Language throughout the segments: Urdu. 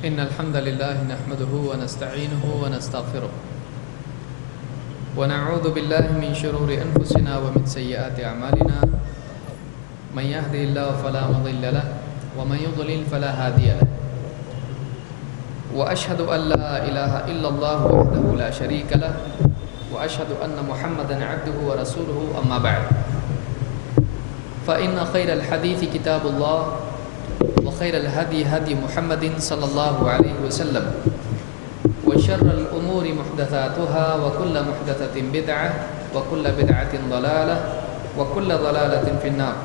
إن الحمد لله نحمده ونستعينه ونستغفره ونعوذ بالله من شرور أنفسنا ومن سيئات أعمالنا من يهده الله فلا مضل له ومن يضلل فلا هادي له وأشهد أن لا إله إلا الله وحده لا شريك له وأشهد أن محمدا عبده ورسوله أما بعد فإن خير الحديث كتاب الله وخير الهدي هدي محمد صلى الله عليه وسلم وشر الأمور محدثاتها وكل محدثة بدعة وكل بدعة ضلالة وكل ضلالة في النار.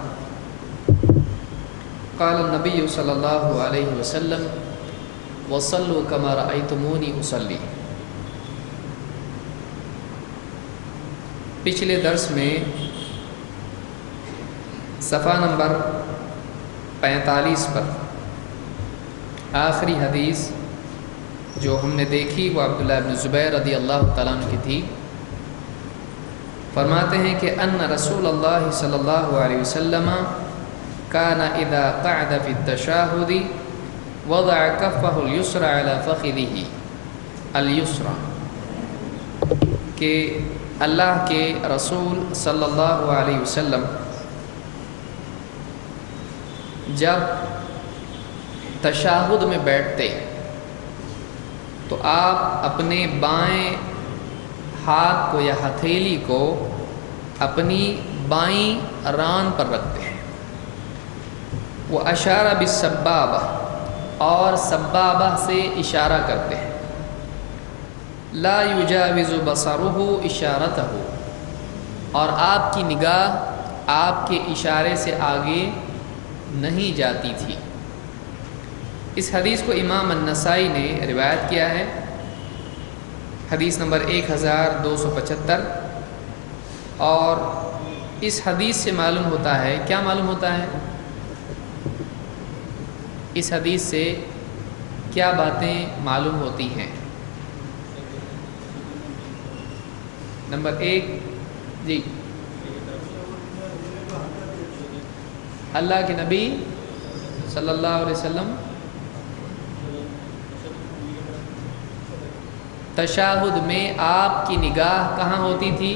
قال النبي صلى الله عليه وسلم وصلوا كما رأيتموني أصلي. پچھلے درس میں صفحہ نمبر 45 پر آخری حدیث جو ہم نے دیکھی وہ عبداللہ بن زبیر رضی اللہ تعالیٰ عنہ کی تھی. فرماتے ہیں کہ ان رسول اللہ صلی اللہ علیہ وسلم کان اذا قعد فی التشاہد وضع کفہ اليسرى علی فخذہ اليسرى، کہ اللہ کے رسول صلی اللہ علیہ وسلم جب تشہد میں بیٹھتے تو آپ اپنے بائیں ہاتھ کو یا ہتھیلی کو اپنی بائیں ران پر رکھتے ہیں. وہ اشارہ بالسبابہ، اور سبابہ سے اشارہ کرتے ہیں. لا یجاوز بصرہ اشارتہ، اور آپ کی نگاہ آپ کے اشارے سے آگے نہیں جاتی تھی. اس حدیث کو امام النسائی نے روایت کیا ہے، حدیث نمبر 1275. اور اس حدیث سے معلوم ہوتا ہے، کیا معلوم ہوتا ہے؟ اس حدیث سے کیا باتیں معلوم ہوتی ہیں؟ نمبر 1 جی، اللہ کے نبی صلی اللہ علیہ وسلم تشہد میں آپ کی نگاہ کہاں ہوتی تھی؟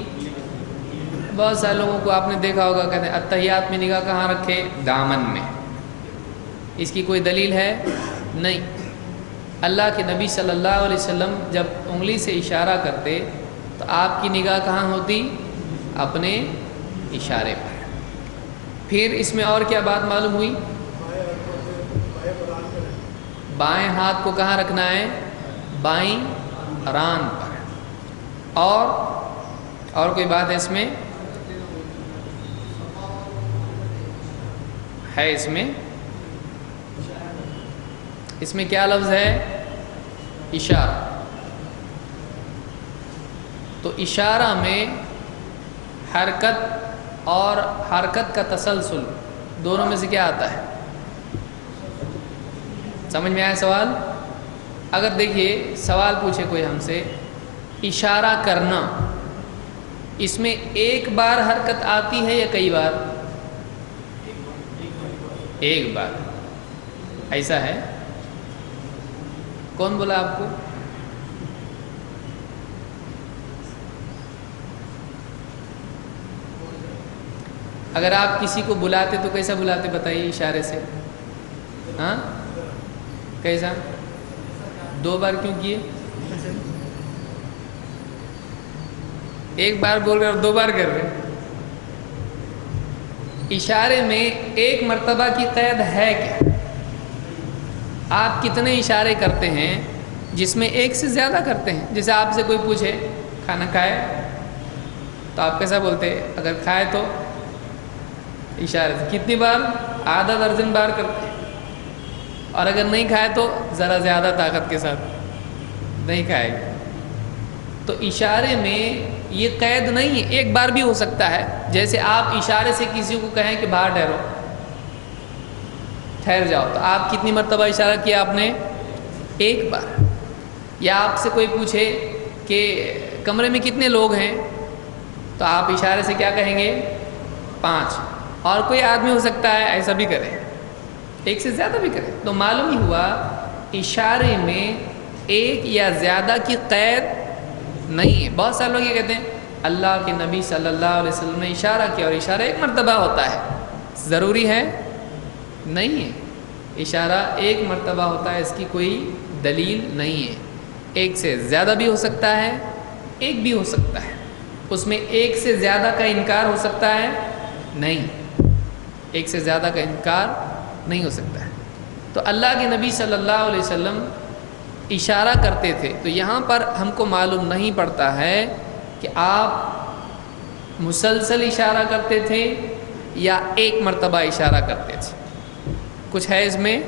بہت سارے لوگوں کو آپ نے دیکھا ہوگا کہتے ہیں اتحیات میں نگاہ کہاں رکھے؟ دامن میں. اس کی کوئی دلیل ہے؟ نہیں. اللہ کے نبی صلی اللہ علیہ وسلم جب انگلی سے اشارہ کرتے تو آپ کی نگاہ کہاں ہوتی؟ اپنے اشارے پر. پھر اس میں اور کیا بات معلوم ہوئی؟ بائیں ہاتھ کو کہاں رکھنا ہے؟ بائیں ران پر. اور کوئی بات ہے اس میں؟ ہے اس میں کیا لفظ ہے؟ اشارہ. تو اشارہ میں حرکت اور حرکت کا تسلسل دونوں میں سے کیا آتا ہے؟ سمجھ میں آیا سوال؟ اگر دیکھیے سوال پوچھے کوئی ہم سے، اشارہ کرنا اس میں ایک بار حرکت آتی ہے یا کئی بار؟ ایک بار. ایسا ہے؟ کون بولا آپ کو؟ اگر آپ کسی کو بلاتے تو کیسا بلاتے بتائیے؟ اشارے سے. ہاں کیسا؟ 2 بار کیوں کیے؟ ایک بار بول رہے اور 2 بار کر رہے. اشارے میں ایک مرتبہ کی قید ہے کیا؟ آپ کتنے اشارے کرتے ہیں جس میں ایک سے زیادہ کرتے ہیں؟ جیسے آپ سے کوئی پوچھے کھانا کھائے تو آپ کیسا بولتے؟ اگر کھائے تو اشارے سے. کتنی بار؟ آدھا درجن بار کرتے ہیں. اور اگر نہیں کھائے تو ذرا زیادہ طاقت کے ساتھ نہیں کھائے. تو اشارے میں یہ قید نہیں ہے، ایک بار بھی ہو سکتا ہے. جیسے آپ اشارے سے کسی کو کہیں کہ باہر ٹھہر جاؤ، تو آپ کتنی مرتبہ اشارہ کیا آپ نے؟ ایک بار. یا آپ سے کوئی پوچھے کہ کمرے میں کتنے لوگ ہیں تو آپ اشارے سے کیا کہیں گے؟ 5. اور کوئی آدمی ہو سکتا ہے ایسا بھی کرے، ایک سے زیادہ بھی کرے. تو معلوم ہی ہوا اشارے میں ایک یا زیادہ کی قید نہیں ہے. بہت سارے لوگ یہ کہتے ہیں اللہ کے نبی صلی اللہ علیہ وسلم نے اشارہ کیا اور اشارہ ایک مرتبہ ہوتا ہے. ضروری ہے؟ نہیں ہے. اشارہ ایک مرتبہ ہوتا ہے، اس کی کوئی دلیل نہیں ہے. ایک سے زیادہ بھی ہو سکتا ہے، ایک بھی ہو سکتا ہے. اس میں ایک سے زیادہ کا انکار ہو سکتا ہے؟ نہیں، ایک سے زیادہ کا انکار نہیں ہو سکتا ہے. تو اللہ کے نبی صلی اللہ علیہ وسلم اشارہ کرتے تھے. تو یہاں پر ہم کو معلوم نہیں پڑتا ہے کہ آپ مسلسل اشارہ کرتے تھے یا ایک مرتبہ اشارہ کرتے تھے. کچھ ہے اس میں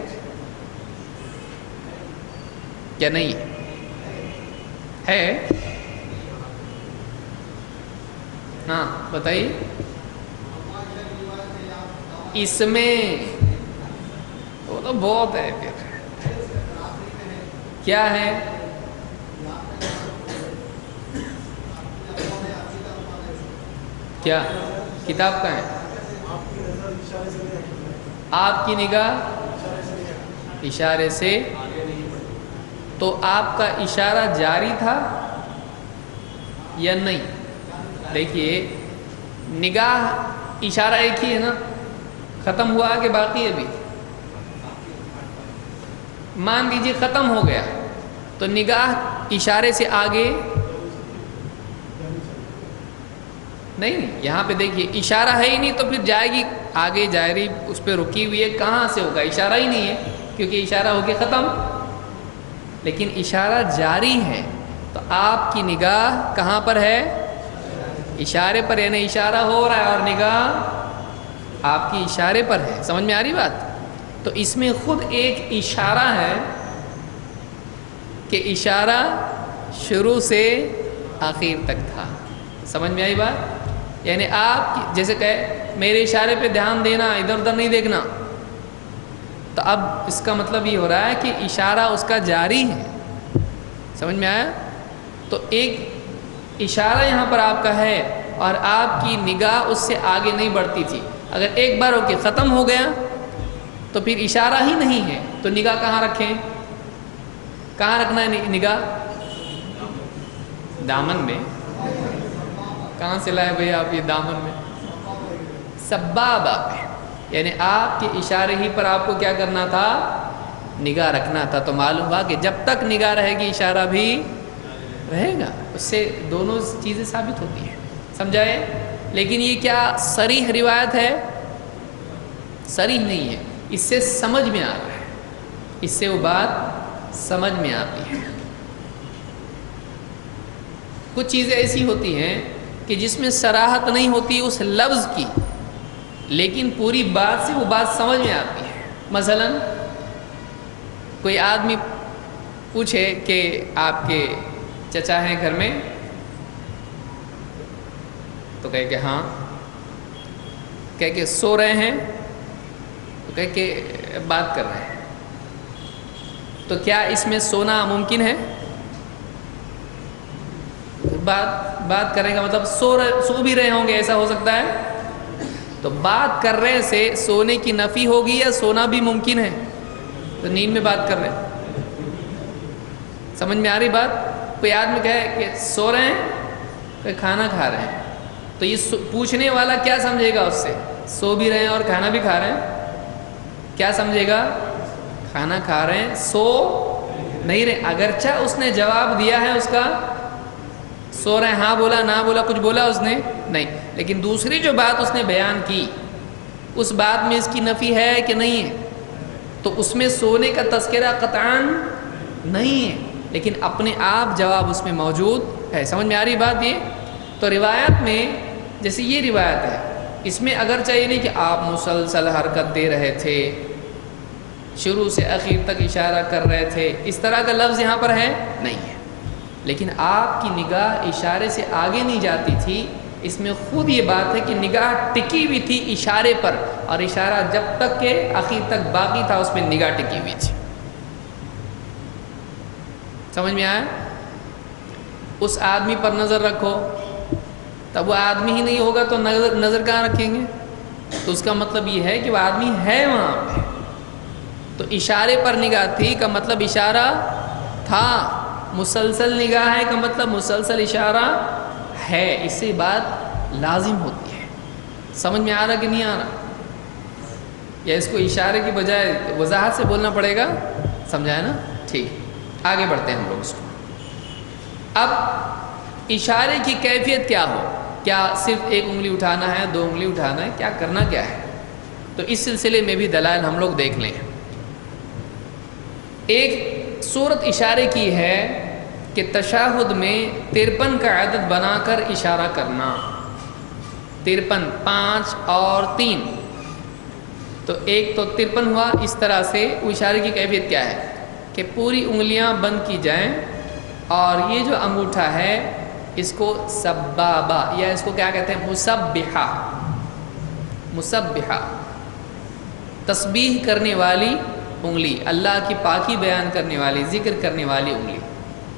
کیا نہیں ہے؟ ہاں بتائیے. اس میں وہ تو بہت ہے. پھر کیا ہے؟ کیا کتاب کا ہے؟ آپ کی نگاہ اشارے سے، تو آپ کا اشارہ جاری تھا یا نہیں؟ دیکھیے نگاہ اشارہ ایک ہی ہے نا، ختم ہوا کہ باقی ابھی؟ مان لیجیے ختم ہو گیا تو نگاہ اشارے سے آگے نہیں. یہاں پہ دیکھیے اشارہ ہے ہی نہیں تو پھر جائے گی آگے، جائری اس پہ رکی ہوئی ہے، کہاں سے ہوگا؟ اشارہ ہی نہیں ہے کیونکہ اشارہ ہو کے ختم. لیکن اشارہ جاری ہے تو آپ کی نگاہ کہاں پر ہے؟ اشارے پر. یعنی اشارہ ہو رہا ہے اور نگاہ آپ کی اشارے پر ہے. سمجھ میں آ رہی بات؟ تو اس میں خود ایک اشارہ ہے کہ اشارہ شروع سے آخر تک تھا. سمجھ میں آئی بات؟ یعنی آپ جیسے کہے میرے اشارے پہ دھیان دینا، ادھر ادھر نہیں دیکھنا، تو اب اس کا مطلب یہ ہو رہا ہے کہ اشارہ اس کا جاری ہے. سمجھ میں آیا؟ تو ایک اشارہ یہاں پر آپ کا ہے اور آپ کی نگاہ اس سے آگے نہیں بڑھتی تھی. اگر ایک بار ہو کے ختم ہو گیا تو پھر اشارہ ہی نہیں ہے، تو نگاہ کہاں رکھیں؟ کہاں رکھنا ہے نگاہ؟ دامن میں. کہاں سے لائے بھئی آپ یہ دامن میں؟ سبابہ پہ. یعنی آپ کے اشارے ہی پر آپ کو کیا کرنا تھا؟ نگاہ رکھنا تھا. تو معلوم ہوا کہ جب تک نگاہ رہے گی اشارہ بھی رہے گا. اس سے دونوں چیزیں ثابت ہوتی ہیں. سمجھائے؟ لیکن یہ کیا صریح روایت ہے؟ صریح نہیں ہے. اس سے سمجھ میں آ رہا ہے، اس سے وہ بات سمجھ میں آتی ہے. کچھ چیزیں ایسی ہوتی ہیں کہ جس میں صراحت نہیں ہوتی اس لفظ کی، لیکن پوری بات سے وہ بات سمجھ میں آتی ہے. مثلا کوئی آدمی پوچھے کہ آپ کے چچا ہیں گھر میں، تو کہے کہ ہاں. کہے کہ سو رہے ہیں، تو کہے کہ بات کر رہے ہیں. تو کیا اس میں سونا ممکن ہے؟ بات کرنے کا مطلب سو بھی رہے ہوں گے، ایسا ہو سکتا ہے. تو بات کر رہے سے سونے کی نفی ہوگی یا سونا بھی ممکن ہے؟ تو نیند میں بات کر رہے ہیں. سمجھ میں آ رہی بات؟ کوئی آدمی کہے کہ سو رہے ہیں، کوئی کھانا کھا رہے ہیں، تو یہ پوچھنے والا کیا سمجھے گا اس سے؟ سو بھی رہے ہیں اور کھانا بھی کھا رہے ہیں. کیا سمجھے گا؟ کھانا کھا رہے ہیں، سو نہیں رہے. اگرچہ اس نے جواب دیا ہے اس کا سو رہے ہیں، ہاں بولا نہ بولا، کچھ بولا اس نے نہیں. لیکن دوسری جو بات اس نے بیان کی اس بات میں اس کی نفی ہے کہ نہیں ہے؟ تو اس میں سونے کا تذکرہ قطعاً نہیں ہے، لیکن اپنے آپ جواب اس میں موجود ہے. سمجھ میں آ رہی بات یہ؟ تو روایت میں جیسے یہ روایت ہے، اس میں اگرچہ یہ نہیں کہ آپ مسلسل حرکت دے رہے تھے، شروع سے آخر تک اشارہ کر رہے تھے، اس طرح کا لفظ یہاں پر ہے نہیں ہے. لیکن آپ کی نگاہ اشارے سے آگے نہیں جاتی تھی. اس میں خود یہ بات ہے کہ نگاہ ٹکی ہوئی تھی اشارے پر، اور اشارہ جب تک کہ آخر تک باقی تھا اس میں نگاہ ٹکی ہوئی تھی. سمجھ میں آیا؟ اس آدمی پر نظر رکھو، تب وہ آدمی ہی نہیں ہوگا تو نظر کہاں رکھیں گے؟ تو اس کا مطلب یہ ہے کہ وہ آدمی ہے وہاں پہ. تو اشارے پر نگاہ تھی کا مطلب اشارہ تھا، مسلسل نگاہ ہے کا مطلب مسلسل اشارہ ہے، اس سے بات لازم ہوتی ہے۔ سمجھ میں آ رہا کہ نہیں آ رہا؟ یا اس کو اشارے کی بجائے وضاحت سے بولنا پڑے گا؟ سمجھا ہے نا؟ ٹھیک، آگے بڑھتے ہیں ہم لوگ اس کو۔ اب اشارے کی کیفیت کیا ہو، کیا صرف ایک انگلی اٹھانا ہے، دو انگلی اٹھانا ہے، کیا کرنا کیا ہے؟ تو اس سلسلے میں بھی دلائل ہم لوگ دیکھ لیں۔ ایک صورت اشارے کی ہے کہ تشہد میں 53 کا عدد بنا کر اشارہ کرنا، 53، 5 اور 3، تو ایک تو 53 ہوا۔ اس طرح سے اشارے کی کیفیت کیا ہے کہ پوری انگلیاں بند کی جائیں اور یہ جو انگوٹھا ہے اس کو سبابہ یا اس کو کیا کہتے ہیں، مسبحہ، مسبحہ تسبیح کرنے والی انگلی، اللہ کی پاکی بیان کرنے والی، ذکر کرنے والی انگلی۔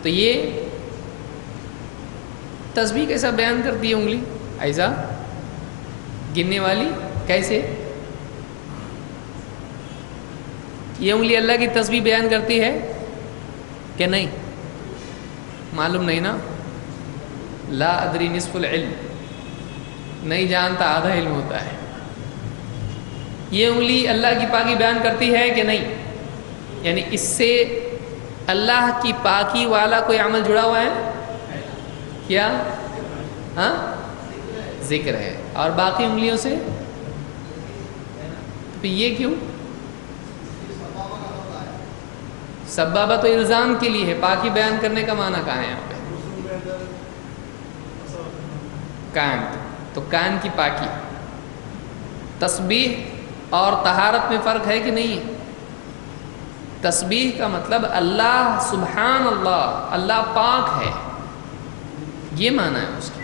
تو یہ تسبیح کیسا بیان کرتی ہے انگلی؟ ایسا گننے والی، کیسے؟ یہ انگلی اللہ کی تسبیح بیان کرتی ہے کہ نہیں؟ معلوم نہیں نا؟ لا ادری نصف العلم، نہیں جانتا آدھا علم ہوتا ہے۔ یہ انگلی اللہ کی پاکی بیان کرتی ہے کہ نہیں؟ یعنی اس سے اللہ کی پاکی والا کوئی عمل جڑا ہوا ہے کیا؟ ہاں، ذکر ہے۔ اور باقی انگلیوں سے تو یہ کیوں؟ سبابہ تو الزام کے لیے ہے، پاکی بیان کرنے کا معنی کہاں ہے یہاں پہ؟ کان، تو کان کی پاکی۔ تسبیح اور طہارت میں فرق ہے کہ نہیں؟ تسبیح کا مطلب اللہ سبحان اللہ، اللہ پاک ہے، یہ معنی ہے اس کا۔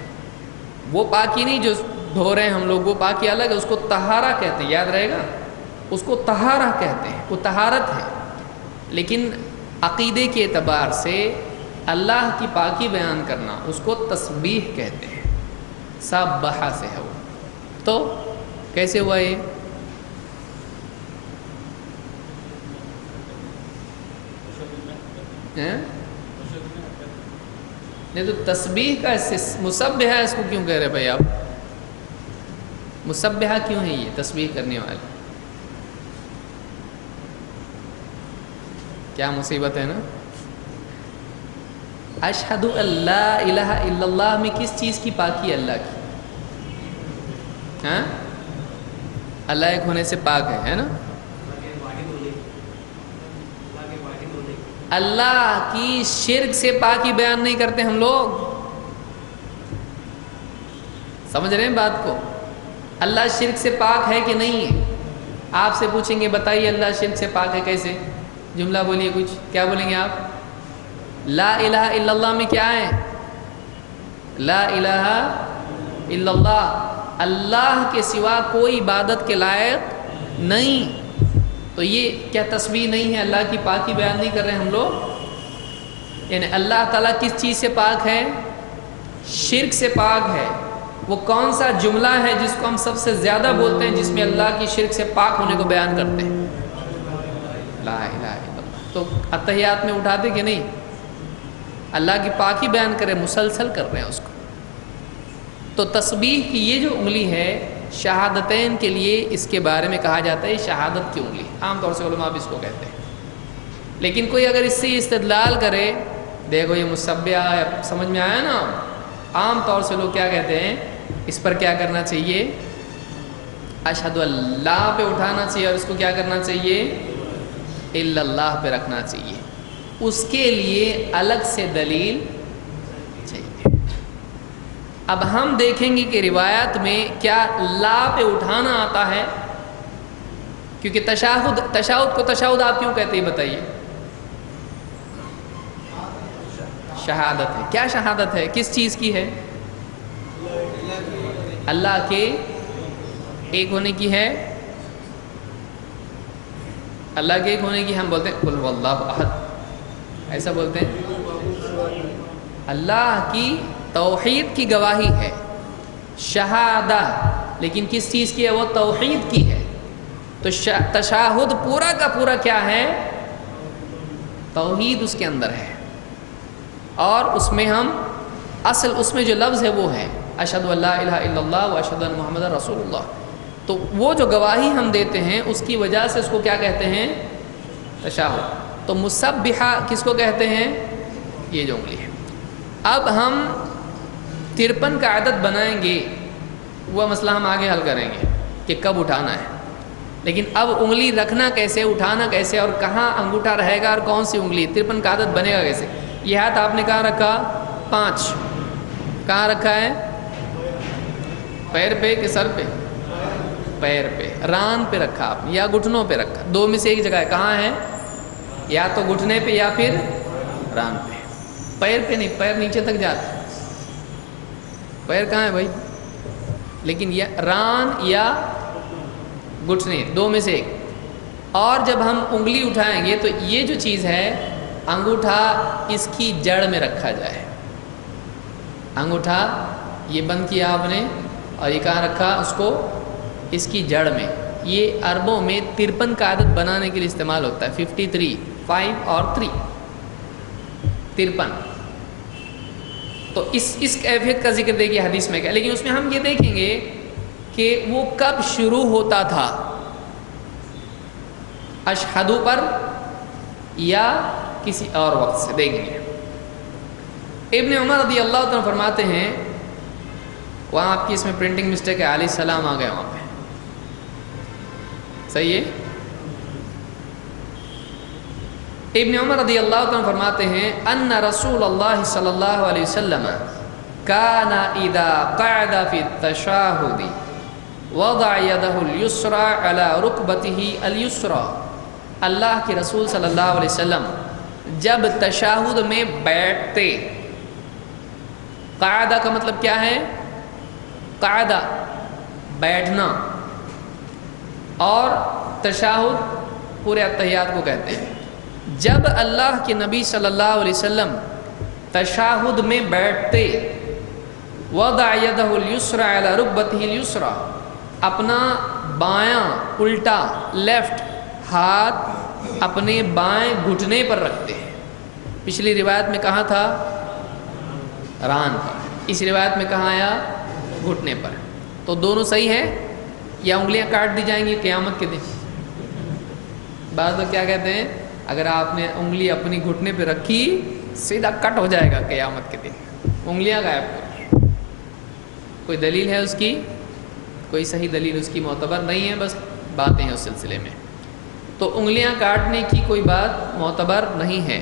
وہ پاکی نہیں جو دھو رہے ہیں ہم لوگ، وہ پاکی الگ ہے، اس کو طہارہ کہتے ہیں، یاد رہے گا، اس کو طہارہ کہتے ہیں، وہ طہارت ہے۔ لیکن عقیدے کے اعتبار سے اللہ کی پاکی بیان کرنا اس کو تسبیح کہتے ہیں، سبحہ سے ہے وہ۔ تو کیسے ہوا یہ؟ نہیں تو تسبیح کا مسبحہ اس کو کیوں کہہ رہے بھائی آپ؟ مسبحہ کیوں ہے یہ تسبیح کرنے والے؟ کیا مصیبت ہے نا؟ اشہد ان لا الہ الا اللہ میں کس چیز کی پاکی ہے؟ اللہ کی، ہاں، اللہ ایک ہونے سے پاک ہے نا؟ اللہ کی شرک سے پاکی بیان نہیں کرتے ہم لوگ، سمجھ رہے ہیں بات کو؟ اللہ شرک سے پاک ہے کہ نہیں ہے؟ آپ سے پوچھیں گے بتائیے اللہ شرک سے پاک ہے کیسے؟ جملہ بولیے کچھ، کیا بولیں گے آپ؟ لا الہ الا اللہ میں کیا ہے؟ لا الہ الا اللہ، اللہ کے سوا کوئی عبادت کے لائق نہیں۔ تو یہ کیا تسبیح نہیں ہے؟ اللہ کی پاکی بیان نہیں کر رہے ہم لوگ؟ یعنی اللہ تعالیٰ کس چیز سے پاک ہے؟ شرک سے پاک ہے۔ وہ کون سا جملہ ہے جس کو ہم سب سے زیادہ بولتے ہیں جس میں اللہ کی شرک سے پاک ہونے کو بیان کرتے ہیں؟ لا الہ الا اللہ۔ تو اتحیات میں اٹھاتے کہ نہیں؟ اللہ کی پاکی بیان کرے، مسلسل کر رہے ہیں اس کو۔ تو تسبیح کی یہ جو انگلی ہے شہادتین کے لیے اس کے بارے میں کہا جاتا ہے شہادت کی انگلی، عام طور سے علماء بھی اس کو کہتے ہیں۔ لیکن کوئی اگر اس سے استدلال کرے، دیکھو یہ مسبحہ ہے، سمجھ میں آیا نا؟ عام طور سے لوگ کیا کہتے ہیں، اس پر کیا کرنا چاہیے؟ اشہد اللہ پہ اٹھانا چاہیے اور اس کو کیا کرنا چاہیے؟ الا اللہ پہ رکھنا چاہیے۔ اس کے لیے الگ سے دلیل چاہیے۔ اب ہم دیکھیں گے کہ روایت میں کیا لا پہ اٹھانا آتا ہے، کیونکہ تشہد کو تشہد آپ کیوں کہتے ہیں بتائیے؟ شہادت ہے۔ کیا شہادت ہے؟ کس چیز کی ہے؟ اللہ کے ایک ہونے کی ہے، اللہ کے ایک ہونے کی۔ ہم بولتے ہیں قل هو اللہ احد، ایسا بولتے ہیں۔ اللہ کی توحید کی گواہی ہے شہادہ، لیکن کس چیز کی ہے؟ وہ توحید کی ہے۔ تو تشاہد پورا کا پورا کیا ہے؟ توحید اس کے اندر ہے، اور اس میں ہم اصل اس میں جو لفظ ہے وہ ہے اشہد ان لا الہ الا اللہ و اشہد ان محمد رسول اللہ. تو وہ جو گواہی ہم دیتے ہیں اس کی وجہ سے اس کو کیا کہتے ہیں؟ تشاہد. تو مسبحہ کس کو کہتے ہیں؟ یہ جو انگلی ہے. اب ہم 53 کا عدد بنائیں گے، وہ مسئلہ ہم آگے حل کریں گے کہ کب اٹھانا ہے. لیکن اب انگلی رکھنا کیسے، اٹھانا کیسے، اور کہاں انگوٹھا رہے گا اور کون سی انگلی، 53 کا عدد بنے گا کیسے؟ یہ ہاتھ آپ نے کہاں رکھا؟ 5. کہاں رکھا ہے؟ پیر پہ کہ سر پہ؟ پیر پہ. ران پہ رکھا آپ نے یا گھٹنوں پہ رکھا؟ دو میں سے ایک جگہ ہے. کہاں ہے؟ یا تو گھٹنے پہ یا پھر ران پہ. پیر پہ نہیں، پیر نیچے تک جاتا ہے. پیر کہاں ہے بھائی؟ لیکن یہ ران یا گھٹنے، دو میں سے ایک. اور جب ہم انگلی اٹھائیں گے تو یہ جو چیز ہے انگوٹھا اس کی جڑ میں رکھا جائے. انگوٹھا یہ بند کیا آپ نے اور یہ کہاں رکھا؟ اس کو اس کی جڑ میں. یہ عربوں میں 53 کا عدد بنانے کے لیے استعمال ہوتا ہے. 53، 5 اور 3، 53. تو اس کیفیت کا ذکر دیکھیے حدیث میں کیا. لیکن اس میں ہم یہ دیکھیں گے کہ وہ کب شروع ہوتا تھا، اشہدو پر یا کسی اور وقت سے. دیکھیں گے ابن عمر رضی اللہ عنہ فرماتے ہیں، وہاں آپ کی اس میں پرنٹنگ مسٹیک ہے، علیہ السلام آ گئے وہاں پہ، صحیح ہے. ابن عمر رضی اللہ عنہ فرماتے ہیں ان رسول اللہ صلی اللہ علیہ وسلم کان اذا قعد فی التشاہد وضع یدہ الیسرى علی رکبتہ الیسرى. اللہ کے رسول صلی اللہ علیہ وسلم جب تشاہد میں بیٹھتے، قعدہ کا مطلب کیا ہے؟ قعدہ بیٹھنا، اور تشاہد پورے اتحیات کو کہتے ہیں. جب اللہ کے نبی صلی اللہ علیہ وسلم تشاہد میں بیٹھتے، وضع یدہ الیسرى علی رکبتہ الیسرى، اپنا بایاں الٹا لیفٹ ہاتھ اپنے بائیں گھٹنے پر رکھتے ہیں. پچھلی روایت میں کہاں تھا؟ ران پر. اس روایت میں کہاں آیا؟ گھٹنے پر. تو دونوں صحیح ہے یا انگلیاں کاٹ دی جائیں گی قیامت کے دن؟ بعض لوگ کیا کہتے ہیں، اگر آپ نے انگلی اپنی گھٹنے پہ رکھی سیدھا کٹ ہو جائے گا قیامت کے دن، انگلیاں غائب کر. کوئی دلیل ہے اس کی؟ کوئی صحیح دلیل اس کی معتبر نہیں ہے، بس باتیں ہیں اس سلسلے میں. تو انگلیاں کاٹنے کی کوئی بات معتبر نہیں ہے.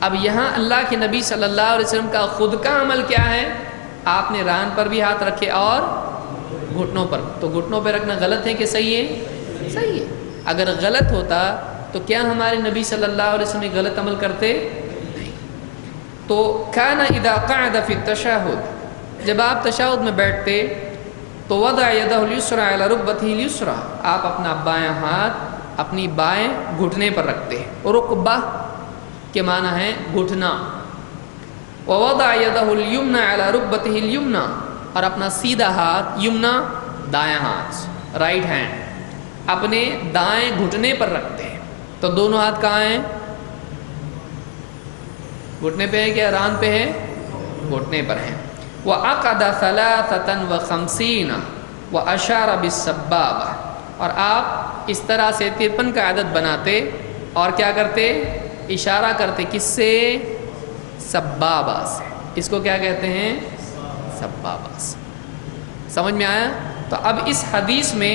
اب یہاں اللہ کے نبی صلی اللہ علیہ وسلم کا خود کا عمل کیا ہے؟ آپ نے ران پر بھی ہاتھ رکھے اور گھٹنوں پر. تو گھٹنوں پہ رکھنا غلط ہے کہ صحیح ہے؟ صحیح ہے. اگر غلط ہوتا تو کیا ہمارے نبی صلی اللہ علیہ وسلم غلط عمل کرتے؟ نہیں. تو کان اذا قعد فی التشہد، جب آپ تشہد میں بیٹھتے تو وضع یدہ الیسرى علی رکبتہ الیسرى، آپ اپنا بایاں ہاتھ اپنی بائیں گھٹنے پر رکھتے. رکبہ کے معنی ہے گھٹنا. ووضع یدہ الیمنى علی رکبتہ الیمنى، اور اپنا سیدھا ہاتھ، یمنا دایاں ہاتھ، رائٹ ہینڈ، اپنے دائیں گھٹنے پر رکھتے ہیں. تو دونوں ہاتھ کہاں ہیں؟ گھٹنے پہ ہے کیا ران پہ ہے؟ گھٹنے پر ہیں. وعقد 53 واشار بالسبابہ، اور آپ اس طرح سے 53 کا عدد بناتے اور کیا کرتے؟ اشارہ کرتے. کس سے؟ سبابہ سے. اس کو کیا کہتے ہیں؟ سبابہ سے. سمجھ میں آیا؟ تو اب اس حدیث میں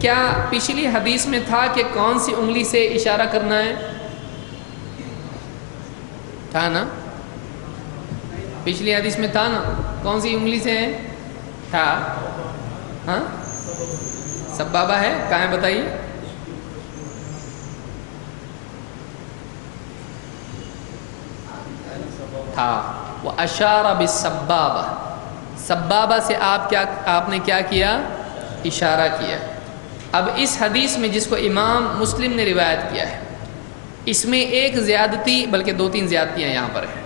کیا پچھلی حدیث میں تھا کہ کون سی انگلی سے اشارہ کرنا ہے؟ تھا نا؟ پچھلی حدیث میں تھا نا؟ کون سی انگلی سے ہے؟ تھا. ہاں سبابہ ہے. کہاں ہے بتائیے؟ تھا. وہ اشارہ بالسبابہ، سبابہ سے آپ نے کیا کیا؟ اشارہ کیا. اب اس حدیث میں جس کو امام مسلم نے روایت کیا ہے، اس میں ایک زیادتی، بلکہ 2-3 زیادتیاں یہاں پر ہیں.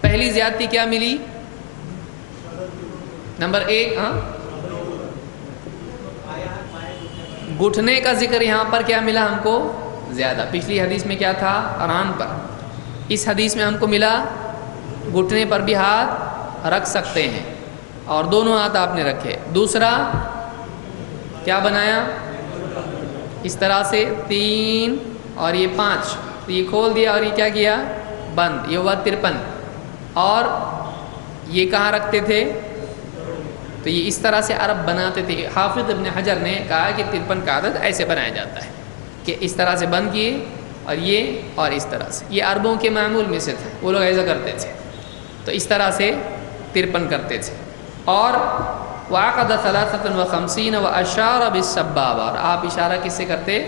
پہلی زیادتی کیا ملی؟ نمبر 1، گھٹنے کا ذکر یہاں پر کیا ملا ہم کو؟ زیادہ. پچھلی حدیث میں کیا تھا؟ ران پر. اس حدیث میں ہم کو ملا گھٹنے پر بھی ہاتھ رکھ سکتے ہیں اور دونوں ہاتھ آپ نے رکھے. دوسرا کیا بنایا؟ اس طرح سے 3 اور یہ 5، یہ کھول دیا اور یہ کیا کیا؟ بند. یہ ہوا 53. اور یہ کہاں رکھتے تھے؟ تو یہ اس طرح سے عرب بناتے تھے. حافظ ابن حجر نے کہا کہ 53 کا عدد ایسے بنایا جاتا ہے کہ اس طرح سے بند کیے اور اس طرح سے. یہ عربوں کے معمول میں سے تھا، وہ لوگ ایسا کرتے تھے. تو اس طرح سے 53 کرتے تھے. اور وعقد 53 واشار بالسبابہ، اور آپ اشارہ کس سے کرتے؟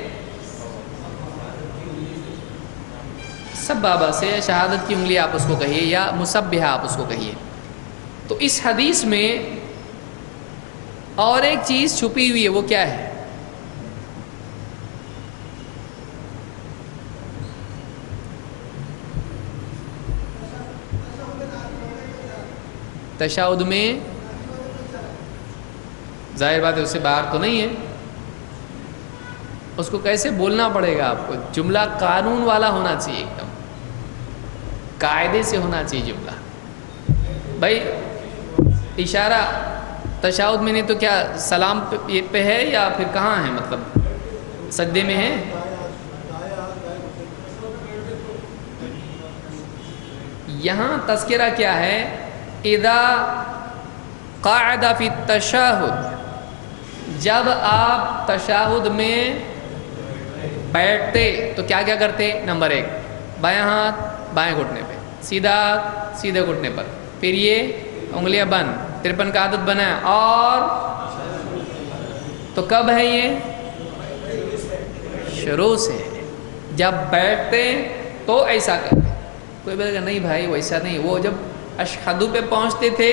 سبابہ سے. شہادت کی انگلی آپ اس کو کہیے یا مسبحہ آپ اس کو کہیے. تو اس حدیث میں اور ایک چیز چھپی ہوئی ہے، وہ کیا ہے؟ تشہد میں ظاہر بات ہے اس سے باہر تو نہیں ہے. اس کو کیسے بولنا پڑے گا آپ کو؟ جملہ قانون والا ہونا چاہیے، ایک دم قاعدے سے ہونا چاہیے جملہ. بھائی اشارہ تشہد میں نہیں تو کیا سلام پہ ہے یا پھر کہاں ہے؟ مطلب سجدے میں ہے. یہاں تذکرہ کیا ہے؟ اذا قاعد فی التشہد، جب آپ تشہد میں بیٹھتے تو کیا کیا کرتے؟ نمبر 1، بایاں ہاتھ بائیں گھٹنے پہ، سیدھا ہاتھ سیدھے گھٹنے پر، پھر یہ انگلیاں بند. 53 کا عدد بنا. اور تو کب ہے یہ؟ شروع سے. جب بیٹھتے تو ایسا کرتے. کوئی بولے گا نہیں بھائی ویسا نہیں، وہ جب اشہدو پہ پہنچتے تھے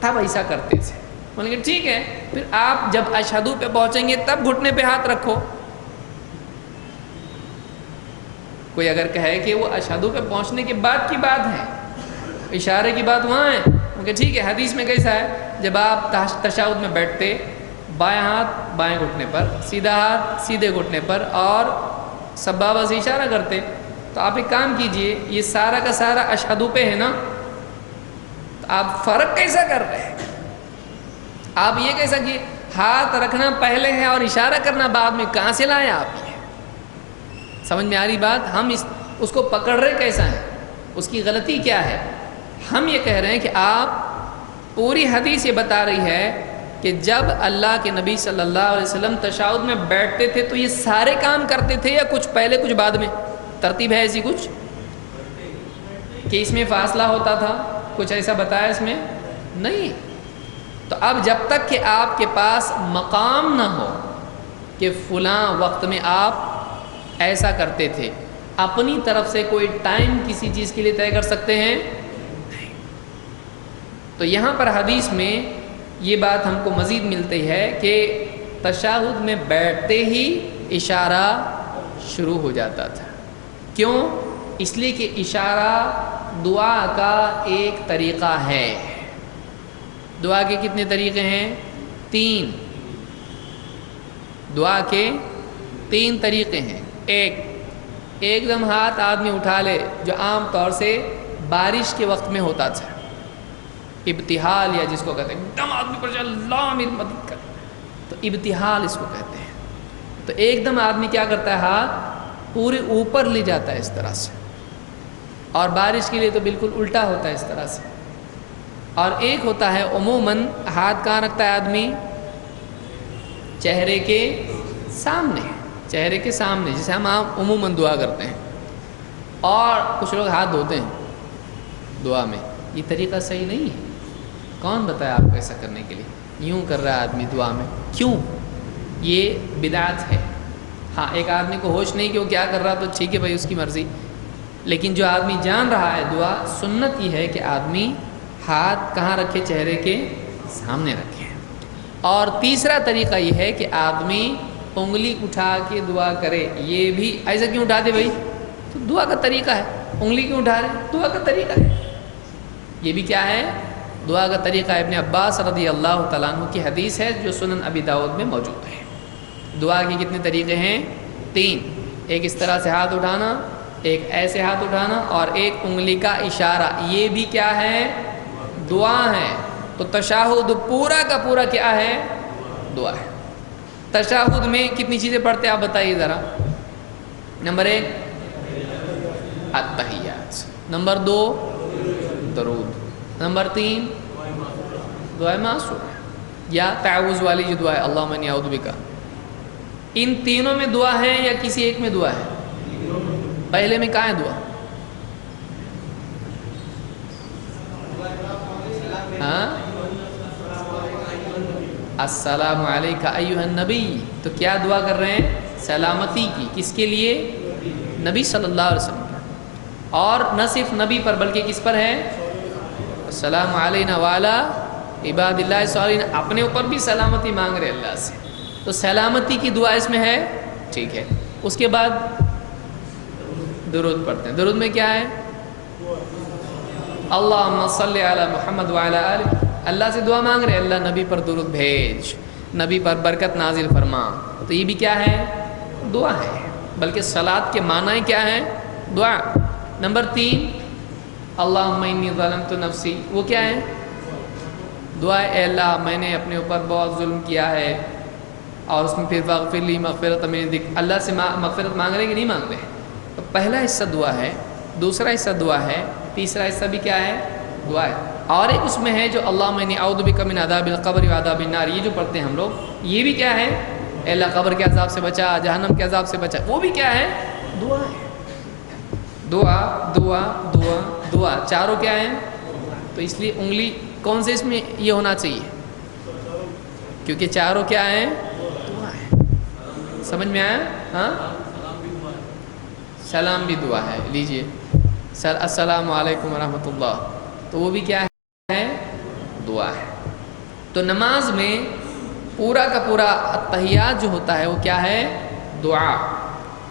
تب ایسا کرتے تھے. بولیں گے ٹھیک ہے، پھر آپ جب اشہدو پہ پہنچیں گے تب گھٹنے پہ ہاتھ رکھو. کوئی اگر کہے کہ وہ اشہدو پہ پہنچنے کے بعد کی بات ہے، اشارے کی بات وہاں ہے، کیونکہ ٹھیک ہے حدیث میں کیسا ہے؟ جب آپ تشہد میں بیٹھتے بائیں ہاتھ بائیں گھٹنے پر، سیدھا ہاتھ سیدھے گھٹنے پر، اور سبابہ سے اشارہ کرتے. تو آپ ایک کام کیجئے، یہ سارا کا سارا اشہدو پہ ہے نا، تو آپ فرق کیسا کر رہے ہیں؟ آپ یہ کیسا کہ ہاتھ رکھنا پہلے ہے اور اشارہ کرنا بعد میں، کہاں سے لائے آپ؟ یہ سمجھ میں آ رہی بات؟ ہم اس کو پکڑ رہے کیسا ہے؟ اس کی غلطی کیا ہے؟ ہم یہ کہہ رہے ہیں کہ آپ پوری حدیث یہ بتا رہی ہے کہ جب اللہ کے نبی صلی اللہ علیہ وسلم تشہد میں بیٹھتے تھے تو یہ سارے کام کرتے تھے، یا کچھ پہلے کچھ بعد میں؟ ترتیب ہے ایسی کچھ کہ اس میں فاصلہ ہوتا تھا؟ کچھ ایسا بتایا اس میں نہیں. تو اب جب تک کہ آپ کے پاس مقام نہ ہو کہ فلاں وقت میں آپ ایسا کرتے تھے، اپنی طرف سے کوئی ٹائم کسی چیز کے لیے طے کر سکتے ہیں؟ نہیں. تو یہاں پر حدیث میں یہ بات ہم کو مزید ملتی ہے کہ تشہد میں بیٹھتے ہی اشارہ شروع ہو جاتا تھا. کیوں؟ اس لیے کہ اشارہ دعا کا ایک طریقہ ہے. دعا کے کتنے طریقے ہیں؟ 3. دعا کے 3 طریقے ہیں. ایک دم ہاتھ آدمی اٹھا لے، جو عام طور سے بارش کے وقت میں ہوتا تھا، ابتحال یا جس کو کہتے ہیں ایک دم آدمی پر اللہ میری مدد کر، تو ابتحال اس کو کہتے ہیں. تو ایک دم آدمی کیا کرتا ہے؟ ہاتھ پورے اوپر لے جاتا ہے اس طرح سے. اور بارش کے لیے تو بالکل الٹا ہوتا ہے اس طرح سے. اور ایک ہوتا ہے عموماً ہاتھ کہاں رکھتا ہے آدمی؟ چہرے کے سامنے، چہرے کے سامنے، جسے ہم عموماً دعا کرتے ہیں. اور کچھ لوگ ہاتھ دھوتے ہیں دعا میں. یہ طریقہ صحیح نہیں ہے. کون بتایا آپ کو ایسا کرنے کے لیے؟ یوں کر رہا ہے آدمی دعا میں، کیوں؟ یہ بدعت ہے. ہاں ایک آدمی کو ہوش نہیں کہ وہ کیا کر رہا تو ٹھیک ہے بھائی، اس کی مرضی. لیکن جو آدمی جان رہا ہے دعا، سنت یہ ہے کہ آدمی ہاتھ کہاں رکھے؟ چہرے کے سامنے رکھے. اور تیسرا طریقہ یہ ہے کہ آدمی انگلی اٹھا کے دعا کرے. یہ بھی ایسا کیوں اٹھا دے بھائی؟ تو دعا کا طریقہ ہے. انگلی کیوں اٹھا رہے؟ دعا کا طریقہ ہے. یہ بھی کیا ہے؟ دعا کا طریقہ. ابن عباس رضی اللہ تعالیٰ عنہ کی حدیث ہے جو سنن ابی داؤد میں موجود ہے. دعا کے کتنے طریقے ہیں؟ 3. ایک اس طرح سے ہاتھ اٹھانا، ایک ایسے ہاتھ اٹھانا، اور ایک انگلی کا اشارہ، یہ بھی کیا ہے؟ دعا ہے. تو تشہد پورا کا پورا کیا ہے؟ دعا ہے. تشہد میں کتنی چیزیں پڑھتے ہیں آپ بتائیے ذرا. نمبر 1 التحیات، نمبر 2 درود، نمبر 3 دعائے معصورہ یا تعوذ والی جو دعا ہے اللہم انی اعوذ بک. ان تینوں میں دعا ہے یا کسی ایک میں دعا ہے؟ پہلے میں کہاں ہے دعا؟ ہاں، السلام علیکہ ایھا النبی. تو کیا دعا کر رہے ہیں؟ سلامتی کی. کس کے لیے؟ نبی صلی اللہ علیہ وسلم. اور نہ صرف نبی پر بلکہ کس پر ہے؟ السلام علینا وعلی عباد اللہ الصالحین. اپنے اوپر بھی سلامتی مانگ رہے اللہ سے. تو سلامتی کی دعا اس میں ہے. ٹھیک ہے. اس کے بعد درود پڑھتے ہیں. درود میں کیا ہے؟ اللہم صلی علی محمد وعلی آلہ. اللہ سے دعا مانگ رہے اللہ نبی پر درود بھیج، نبی پر برکت نازل فرما. تو یہ بھی کیا ہے؟ دعا ہے. بلکہ صلاۃ کے معنی کیا ہے؟ دعا. نمبر 3 اللہم انی ظلمت نفسی. وہ کیا ہے؟ دعا ہے. اے اللہ میں نے اپنے اوپر بہت ظلم کیا ہے. اور اس میں پھر فاغفر لی مغفرۃ من عندک. اللہ سے مغفرت مانگ رہے کہ نہیں مانگ رہے؟ تو پہلا حصہ دعا ہے، دوسرا حصہ دعا ہے، تیسرا حصہ بھی کیا ہے؟ دعا ہے. اور ایک اس میں ہے جو اللہم انی اعوذ بک من عذاب القبر وعذاب النار. یہ جو پڑھتے ہیں ہم لوگ، یہ بھی کیا ہے؟ اے اللہ قبر کے عذاب سے بچا، جہنم کے عذاب سے بچا. وہ بھی کیا ہے؟ دعا ہے. دعا دعا دعا دعا، چاروں کیا ہیں؟ تو اس لیے انگلی کون سے اس میں یہ ہونا چاہیے؟ کیونکہ چاروں کیا ہیں؟ دعا ہے. سمجھ میں آیا؟ ہاں. سلام بھی دعا ہے. لیجئے السلام علیکم ورحمۃ اللہ. تو وہ بھی کیا ہے؟ دعا ہے. تو نماز میں پورا کا پورا التحیات جو ہوتا ہے وہ کیا ہے؟ دعا.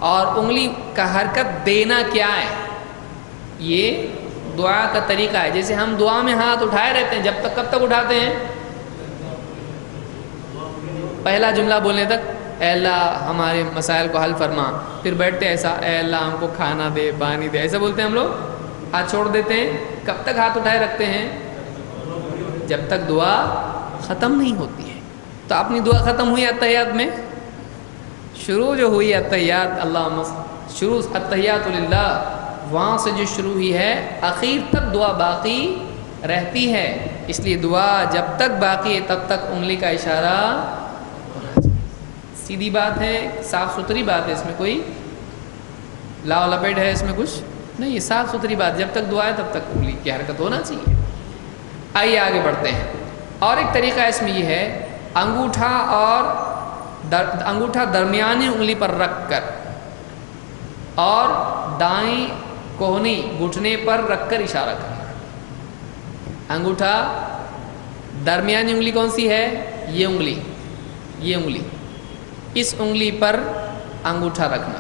اور انگلی کا حرکت دینا کیا ہے؟ یہ دعا کا طریقہ ہے. جیسے ہم دعا میں ہاتھ اٹھائے رہتے ہیں، جب تک کب تک اٹھاتے ہیں؟ پہلا جملہ بولنے تک، اے اللہ ہمارے مسائل کو حل فرما. پھر بیٹھتے ایسا، اے اللہ ہم کو کھانا دے، پانی دے، ایسا بولتے ہیں ہم لوگ. ہاتھ چھوڑ دیتے ہیں. کب تک ہاتھ اٹھائے رکھتے ہیں؟ جب تک دعا ختم نہیں ہوتی ہے. تو اپنی دعا ختم ہوئی التحیات میں. شروع جو ہوئی التحیات، اللہ شروع التحیات للہ، وہاں سے جو شروع ہوئی ہے آخر تک دعا باقی رہتی ہے. اس لیے دعا جب تک باقی ہے تب تک انگلی کا اشارہ ہونا چاہیے. سیدھی بات ہے، صاف ستھری بات ہے. اس میں کوئی لاؤ لپیٹ ہے اس میں کچھ نہیں. یہ صاف ستھری بات. جب تک دعا ہے تب تک انگلی کی حرکت ہونا چاہیے. آئیے آگے بڑھتے ہیں. اور ایک طریقہ اس میں یہ ہے، انگوٹھا درمیانی انگلی پر رکھ کر اور دائیں کوہنی گھٹنے پر رکھ کر اشارہ کرنا. انگوٹھا درمیانی انگلی کون سی ہے؟ یہ انگلی. یہ انگلی، اس انگلی پر انگوٹھا رکھنا.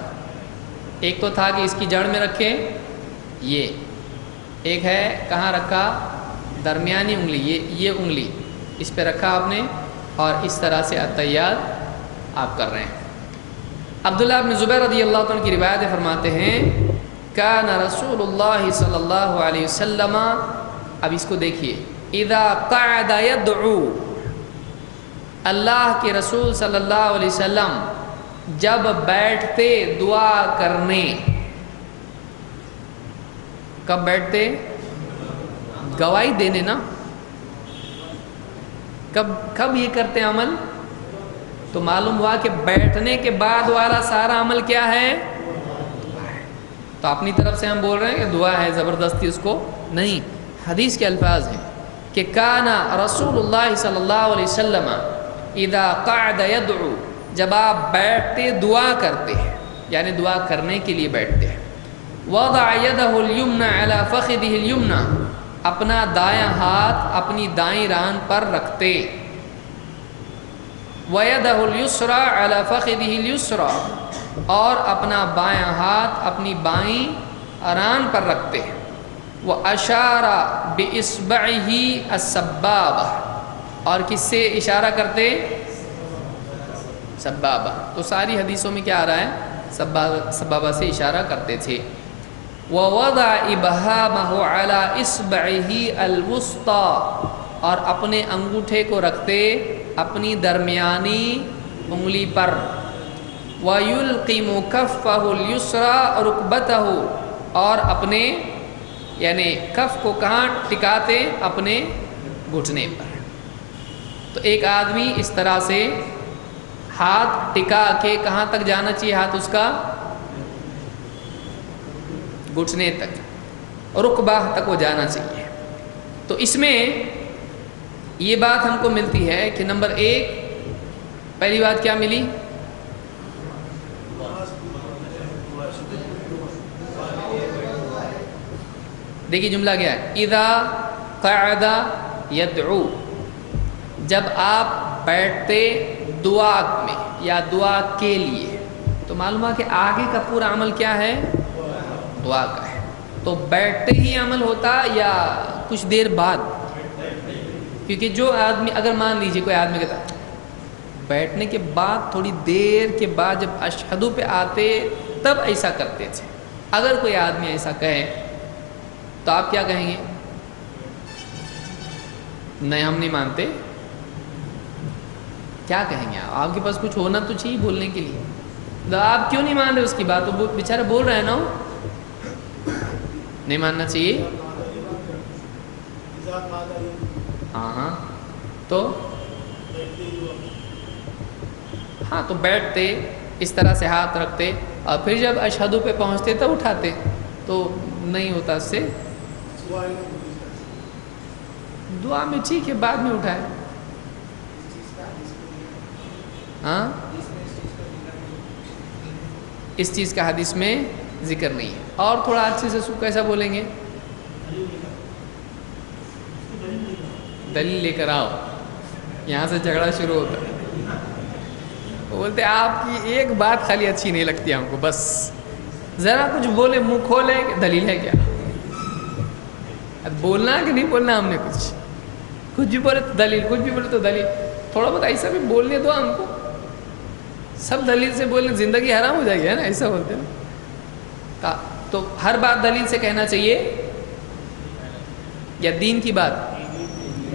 ایک تو تھا کہ اس کی جڑ میں رکھے، یہ ایک ہے کہاں رکھا؟ درمیانی انگلی. یہ انگلی اس پہ رکھا آپ نے، اور اس طرح سے التحیات آپ کر رہے ہیں. عبداللہ بن زبیر رضی اللہ عنہ کی روایت فرماتے ہیں، کان رسول اللہ صلی اللہ علیہ وسلم، اب اس کو دیکھیے، اذا قعد يدعو، اللہ کے رسول صلی اللہ علیہ وسلم جب بیٹھتے دعا کرنے. کب بیٹھتے؟ گواہی دینے نا. کب یہ کرتے عمل؟ تو معلوم ہوا کہ بیٹھنے کے بعد والا سارا عمل کیا ہے؟ دعا ہے. تو اپنی طرف سے ہم بول رہے ہیں کہ دعا ہے، زبردستی اس کو نہیں. حدیث کے الفاظ ہیں کہ کانا رسول اللہ صلی اللہ علیہ وسلم اذا قعد يدعو، جب آپ بیٹھتے دعا کرتے ہیں، یعنی دعا کرنے کے لیے بیٹھتے ہیں. وضع يده اليمنى على فخذه اليمنى، اپنا دایاں ہاتھ اپنی دائیں ران پر رکھتے. وَيَدَهُ الْيُسْرَى عَلَى فَخِذِهِ الْيُسْرَى، اور اپنا بایاں ہاتھ اپنی بائیں ران پر رکھتے. وَأَشَارَ بِإِصْبَعِهِ السَّبَّابَةِ، اور کس سے اشارہ کرتے؟ سبابہ. تو ساری حدیثوں میں کیا آ رہا ہے؟ سبابہ سے اشارہ کرتے تھے. وَوَضَعَ إِبْهَامَهُ عَلَى إِصْبَعِهِ الْوُسْطَى، اور اپنے انگوٹھے کو رکھتے اپنی درمیانی انگلی پر. وَيُلْقِمُ كَفَّهُ الْيُسْرَى رُكْبَتَهُ، اور اپنے یعنی کف کو کہاں ٹکاتے؟ اپنے گھٹنے پر. تو ایک آدمی اس طرح سے ہاتھ ٹکا کے کہاں تک جانا چاہیے؟ ہاتھ اس کا گھٹنے تک، رکبہ تک وہ جانا چاہیے. تو اس میں یہ بات ہم کو ملتی ہے کہ نمبر ایک، پہلی بات کیا ملی؟ دیکھیے جملہ کیا ہے، اذا قعد یدعو، جب آپ بیٹھتے دعا میں یا دعا کے لیے. تو معلوم ہے کہ آگے کا پورا عمل کیا ہے؟ دعا کا ہے. تو بیٹھتے ہی عمل ہوتا یا کچھ دیر بعد؟ کیونکہ جو آدمی، اگر مان لیجیے کوئی آدمی کہتا بیٹھنے کے بعد تھوڑی دیر کے بعد جب اشہدو پہ آتے تب ایسا کرتے تھے، اگر کوئی آدمی ایسا کہے تو آپ کیا کہیں گے؟ نہیں ہم نہیں مانتے. کیا کہیں گے آپ کے پاس کچھ ہونا تو چاہیے بولنے کے لیے. تو آپ کیوں نہیں مان رہے اس کی بات؟ تو بیچارہ بول رہے ہیں نا، نہیں ماننا چاہیے. ہاں تو ہاں تو بیٹھتے اس طرح سے ہاتھ رکھتے، اور پھر جب اشہدو پہ پہنچتے تب اٹھاتے. تو نہیں ہوتا اس سے. دعا میں ٹھیک ہے بعد میں اٹھائے. ہاں اس چیز کا حدیث میں ذکر نہیں ہے. اور تھوڑا اچھے سے کیسا بولیں گے؟ دلیل لے کر آؤ. یہاں سے جھگڑا شروع ہوتا ہے. وہ بولتے آپ کی ایک بات خالی اچھی نہیں لگتی ہم کو، بس ذرا کچھ بولے منہ کھولے کہ دلیل ہے کیا؟ اب بولنا کہ نہیں بولنا، ہم نے کچھ بھی بولے تو دلیل، کچھ بھی بولے تو دلیل. تھوڑا بہت ایسا بھی بولنے دو ہم کو. سب دلیل سے بولنے زندگی حرام ہو جائے گی، ہے نا؟ ایسا بولتے ہیں. تو ہر بات دلیل سے کہنا چاہیے یا دین کی بات؟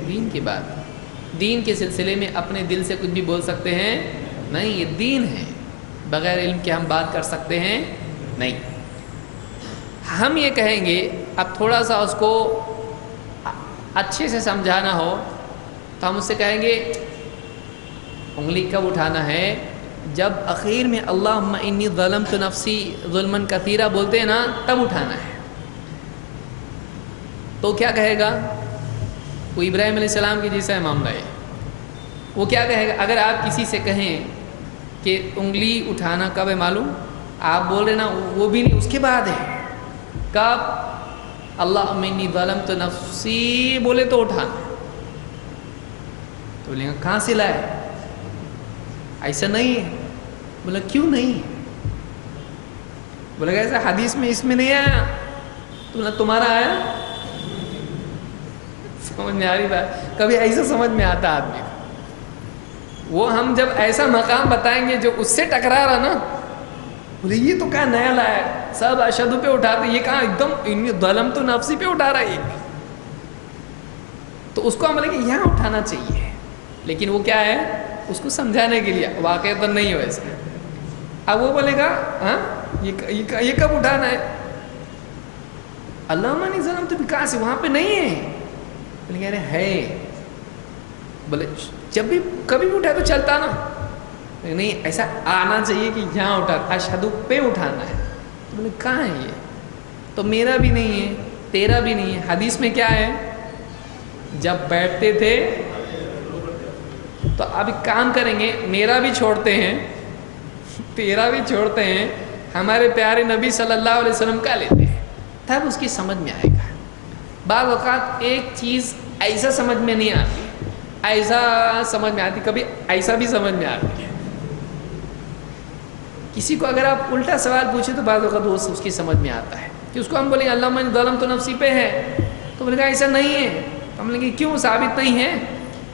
دین کی بات. دین کے سلسلے میں اپنے دل سے کچھ بھی بول سکتے ہیں؟ نہیں، یہ دین ہے، بغیر علم کے ہم بات کر سکتے ہیں؟ نہیں. ہم یہ کہیں گے، اب تھوڑا سا اس کو اچھے سے سمجھانا ہو تو ہم اس سے کہیں گے انگلی کب اٹھانا ہے؟ جب اخیر میں اللہم انی ظلمت نفسی ظلما کثیرا بولتے ہیں نا، تب اٹھانا ہے. تو کیا کہے گا؟ وہ ابراہیم علیہ السلام کی جیسا ہے معاملہ ہے. وہ کیا کہے گا؟ اگر آپ کسی سے کہیں کہ انگلی اٹھانا کب ہے معلوم؟ آپ بول رہے نا وہ بھی نہیں، اس کے بعد ہے. کب؟ اللہم انی ظلمت نفسی بولے تو اٹھانا. تو بولیں گے کہاں سے لائے؟ ایسا نہیں ہے. بولا کیوں نہیں؟ بولا کہ ایسا حدیث میں اس میں نہیں آیا. تو نہ تمہارا آیا؟ سمجھ میں آ رہی بات؟ کبھی ایسا سمجھ میں آتا آدمی کو. وہ ہم جب ایسا مقام بتائیں گے جو اس سے ٹکرا رہا نا، بولے یہ تو کہاں نیا لایا ہے، سب اشہدو پہ اٹھاتے، یہ کہاں ایک دم ظلمت نفسی پہ اٹھا رہا ہے. تو اس کو ہم بولیں گے یہاں اٹھانا چاہیے. لیکن وہ کیا ہے؟ اس کو سمجھانے کے لیے، واقع تو نہیں ہو ایسا. اب وہ بولے گا ہاں یہ کب اٹھانا ہے؟ اللہم انی ظلمت، تو کہاں سے؟ وہاں پہ نہیں ہے. بولیں گے ہے. بولے جب بھی کبھی بھی اٹھائے تو چلتا نا. نہیں، ایسا آنا چاہیے کہ یہاں اٹھا، اشہدو پہ اٹھانا ہے. تو بولے کہاں ہے یہ؟ تو میرا بھی نہیں ہے، تیرا بھی نہیں ہے. حدیث میں کیا ہے؟ جب بیٹھتے تھے. تو اب ایک کام کریں گے، میرا بھی چھوڑتے ہیں، تیرا بھی چھوڑتے ہیں، ہمارے پیارے نبی صلی اللہ علیہ وسلم کا لیتے ہیں، تب اس کی سمجھ میں آئے گا. بعض اوقات ایک چیز ایسا سمجھ میں نہیں آتی، ایسا سمجھ میں آتی، کبھی ایسا بھی سمجھ میں آتی ہے. کسی کو اگر آپ الٹا سوال پوچھیں تو بعض اوقات وہ اس کی سمجھ میں آتا ہے کہ اس کو ہم بولیں گے اللہم انی ظلمت نفسی پہ ہے، تو بولے گا ایسا نہیں ہے. تو ہم بولیں گے کیوں ثابت نہیں ہے؟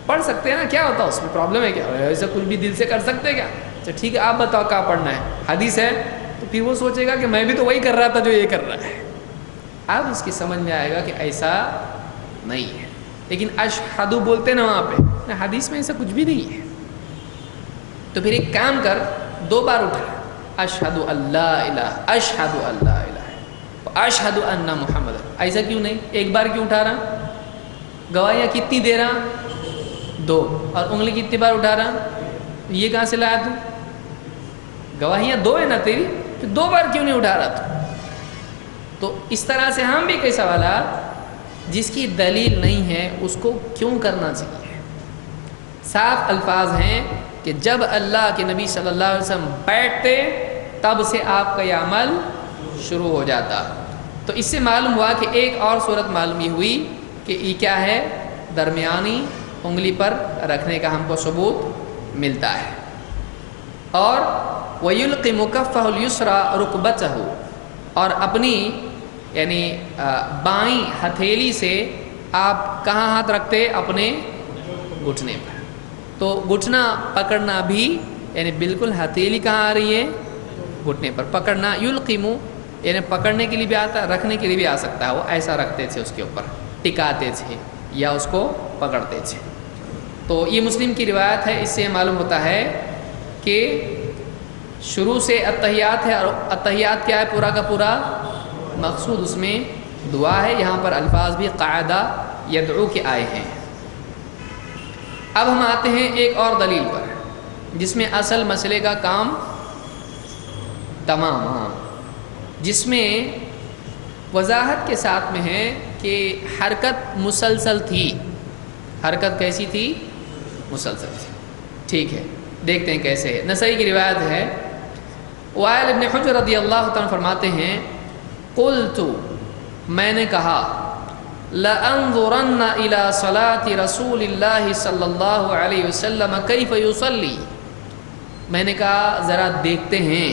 پڑھ سکتے ہیں نا، کیا ہوتا ہے اس میں؟ پرابلم ہے کیا؟ ایسا کچھ بھی دل سے کر سکتے کیا؟ تو ٹھیک ہے آپ بتاؤ کیا پڑھنا ہے, حدیث ہے, تو پھر وہ سوچے گا کہ میں بھی تو وہی کر رہا تھا جو یہ کر رہا ہے. اب اس کی سمجھ میں آئے گا کہ ایسا نہیں ہے. لیکن اشہدو بولتے نا وہاں پہ, حدیث میں ایسا کچھ بھی نہیں ہے. تو پھر ایک کام کر, 2 بار اٹھا, اشہد اللہ الہ, اشہد اللہ الہ, اشہد ان محمد. ایسا کیوں نہیں, ایک بار کیوں اٹھا رہا؟ گواہیاں کتنی دے رہا؟ 2. اور انگلی کتنی بار اٹھا رہا؟ یہ کہاں سے لایا تو؟ گواہیاں 2 ہے نا تیری, تو 2 بار کیوں نہیں اٹھا رہا تو اس طرح سے ہم بھی کئی سوالات جس کی دلیل نہیں ہے اس کو کیوں کرنا چاہیے. صاف الفاظ ہیں کہ جب اللہ کے نبی صلی اللہ علیہ وسلم بیٹھتے تب سے آپ کا یہ عمل شروع ہو جاتا. تو اس سے معلوم ہوا کہ ایک اور صورت معلوم یہ ہوئی کہ یہ کیا ہے, درمیانی انگلی پر رکھنے کا ہم کو ثبوت ملتا ہے. اور وَيُلْقِ مُكَفَّهُ الْيُسْرَى رُكْبَتَهُ, اور اپنی یعنی بائیں ہتھیلی سے آپ کہاں ہاتھ رکھتے؟ اپنے گھٹنے پر. تو گھٹنا پکڑنا بھی یعنی بالکل ہتھیلی کہاں آ رہی ہے؟ گھٹنے پر پکڑنا. یلقمو یعنی پکڑنے کے لیے بھی آتا ہے, رکھنے کے لیے بھی آ سکتا ہے. وہ ایسا رکھتے تھے اس کے اوپر, ٹکاتے تھے یا اس کو پکڑتے تھے. تو یہ مسلم کی روایت ہے. اس سے معلوم ہوتا ہے کہ شروع سے اتحیات ہے, اور اتحیات کیا ہے؟ پورا کا پورا مقصود اس میں دعا ہے. یہاں پر الفاظ بھی قاعدہ یدعو کے آئے ہیں. اب ہم آتے ہیں ایک اور دلیل پر جس میں اصل مسئلے کا کام تمام, جس میں وضاحت کے ساتھ میں ہے کہ حرکت مسلسل تھی. حرکت کیسی تھی؟ مسلسل تھی. ٹھیک ہے, دیکھتے ہیں کیسے ہے. نسائی کی روایت ہے, وائل ابن حجر رضی اللہ تعالیٰ فرماتے ہیں, قلت میں نے کہا, لَأَنظُرَنَّ إِلَى صَلَاةِ رَسُولِ اللَّهِ صلی اللہ علیہ وسلم كَيْفَ يُصَلِّي. میں نے کہا ذرا دیکھتے ہیں,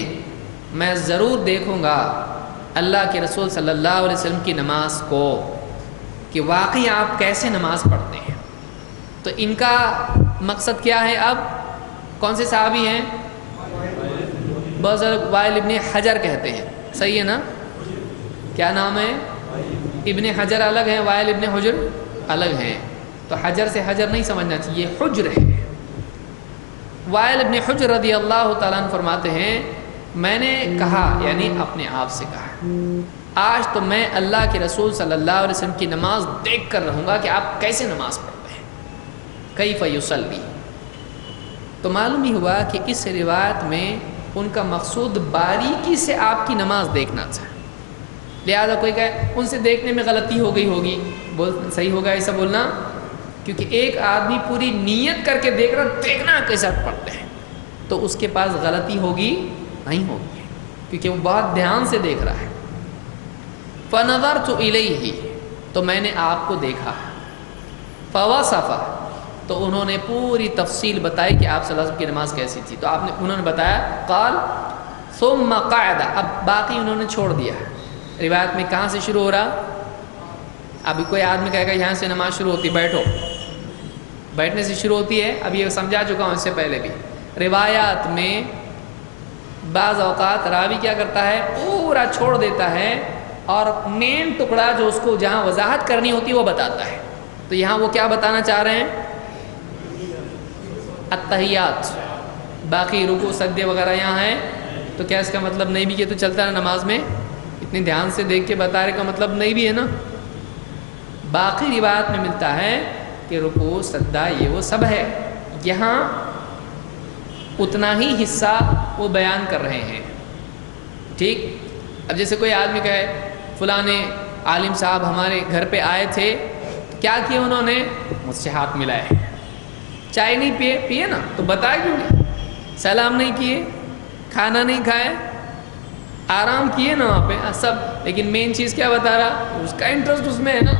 میں ضرور دیکھوں گا اللہ کے رسول صلی اللہ علیہ وسلم کی نماز کو کہ واقعی آپ کیسے نماز پڑھتے ہیں. تو ان کا مقصد کیا ہے؟ اب کون سے صحابی ہیں؟ بہت زیادہ وائل ابن حجر کہتے ہیں, صحیح ہے نا؟ کیا نام ہے؟ ابن حجر الگ ہیں, وائل ابن حجر الگ ہیں. تو حجر سے حجر نہیں سمجھنا چاہیے, حجر ہے. وائل ابن حجر رضی اللہ تعالیٰ عنہ فرماتے ہیں, میں نے کہا یعنی اپنے آپ سے کہا, آج تو میں اللہ کے رسول صلی اللہ علیہ وسلم کی نماز دیکھ کر رہوں گا کہ آپ کیسے نماز پڑھتے ہیں. کیف یصلی. تو معلوم ہی ہوا کہ اس روایت میں ان کا مقصود باریکی سے آپ کی نماز دیکھنا تھا. لہذا کوئی کہے ان سے دیکھنے میں غلطی ہو گئی ہوگی, صحیح ہوگا ایسا بولنا؟ کیونکہ ایک آدمی پوری نیت کر کے دیکھ رہا, دیکھنا کیسا پڑھتے ہیں, تو اس کے پاس غلطی ہوگی نہیں ہوگی, کیونکہ وہ بہت دھیان سے دیکھ رہا ہے. فَنَظَرْتُ إِلَيْهِ, تو میں نے آپ کو دیکھا. فَوَصَفَ, تو انہوں نے پوری تفصیل بتائی کہ آپ صلی اللہ علیہ وسلم کی نماز کیسی تھی. تو انہوں نے بتایا, قال ثم قعد, اب باقی انہوں نے چھوڑ دیا. روایت میں کہاں سے شروع ہو رہا؟ ابھی کوئی آدمی کہے گا یہاں سے نماز شروع ہوتی, بیٹھو, بیٹھنے سے شروع ہوتی ہے. اب یہ سمجھا چکا ہوں اس سے پہلے بھی. روایات میں بعض اوقات راوی کیا کرتا ہے, پورا چھوڑ دیتا ہے اور مین ٹکڑا جو اس کو جہاں وضاحت کرنی ہوتی ہے وہ بتاتا ہے. تو یہاں وہ کیا بتانا چاہ رہے ہیں؟ التحیات. باقی رکوع سجدے وغیرہ یہاں ہیں, تو کیا اس کا مطلب نہیں بھی کہ تو چلتا ہے نماز میں اتنی دھیان سے دیکھ کے بتا رہے کا مطلب نہیں بھی ہے نا. باقی روایت میں ملتا ہے کہ رکوع سجدہ یہ وہ سب ہے, یہاں اتنا ہی حصہ وہ بیان کر رہے ہیں. ٹھیک. اب جیسے کوئی آدمی کہے فلاں عالم صاحب ہمارے گھر پہ آئے تھے, کیا کیے انہوں نے؟ مجھ سے ہاتھ ملائے. چائے نہیں پیے نا, تو بتائے کیوں نہیں؟ سلام نہیں کیے, کھانا نہیں کھائے, آرام کیے نا وہاں پہ سب, لیکن مین چیز کیا بتا رہا؟ اس کا انٹرسٹ اس میں ہے نا,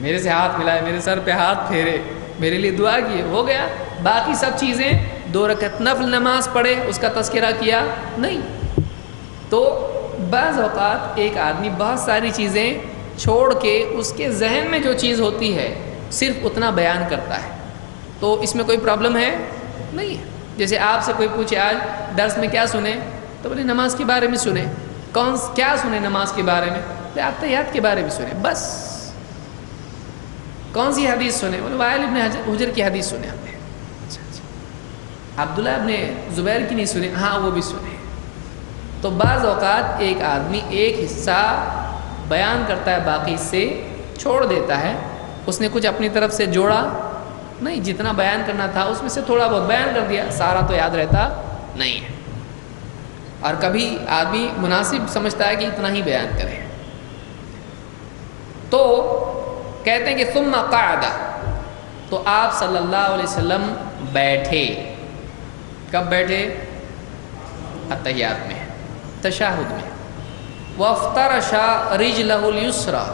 میرے سے ہاتھ ملائے, میرے سر پہ ہاتھ پھیرے, میرے لیے دعا کیے, ہو گیا. باقی سب چیزیں 2 رکعت نفل نماز پڑھے اس کا تذکرہ کیا نہیں. تو بعض اوقات ایک آدمی بہت ساری چیزیں چھوڑ کے اس کے ذہن میں جو چیز ہوتی ہے صرف اتنا بیان کرتا ہے, تو اس میں کوئی پرابلم ہے نہیں ہے. جیسے آپ سے کوئی پوچھے آج درس میں کیا سنیں، تو بولے نماز کے بارے میں سنیں. کیا سنیں نماز کے بارے میں؟ بولے اتحیات کے بارے میں سنیں. بس. کون سی حدیث سنیں؟ بولے وائل ابن حجر کی حدیث سنیں آپ نے. عبداللہ ابن زبیر کی نہیں سنیں؟ ہاں وہ بھی سنیں. تو بعض اوقات ایک آدمی ایک حصہ بیان کرتا ہے، باقی حصے چھوڑ دیتا ہے. اس نے کچھ اپنی طرف سے جوڑا نہیں، جتنا بیان کرنا تھا اس میں سے تھوڑا بہت بیان کر دیا، سارا تو یاد رہتا نہیں ہے. اور کبھی آدمی مناسب سمجھتا ہے کہ اتنا ہی بیان کرے. تو کہتے ہیں کہ ثم قعد، تو آپ صلی اللہ علیہ وسلم بیٹھے. کب بیٹھے؟ اتحیات میں، تشہد میں. وَافْتَرَشَ رِجْلَهُ الْيُسْرَى،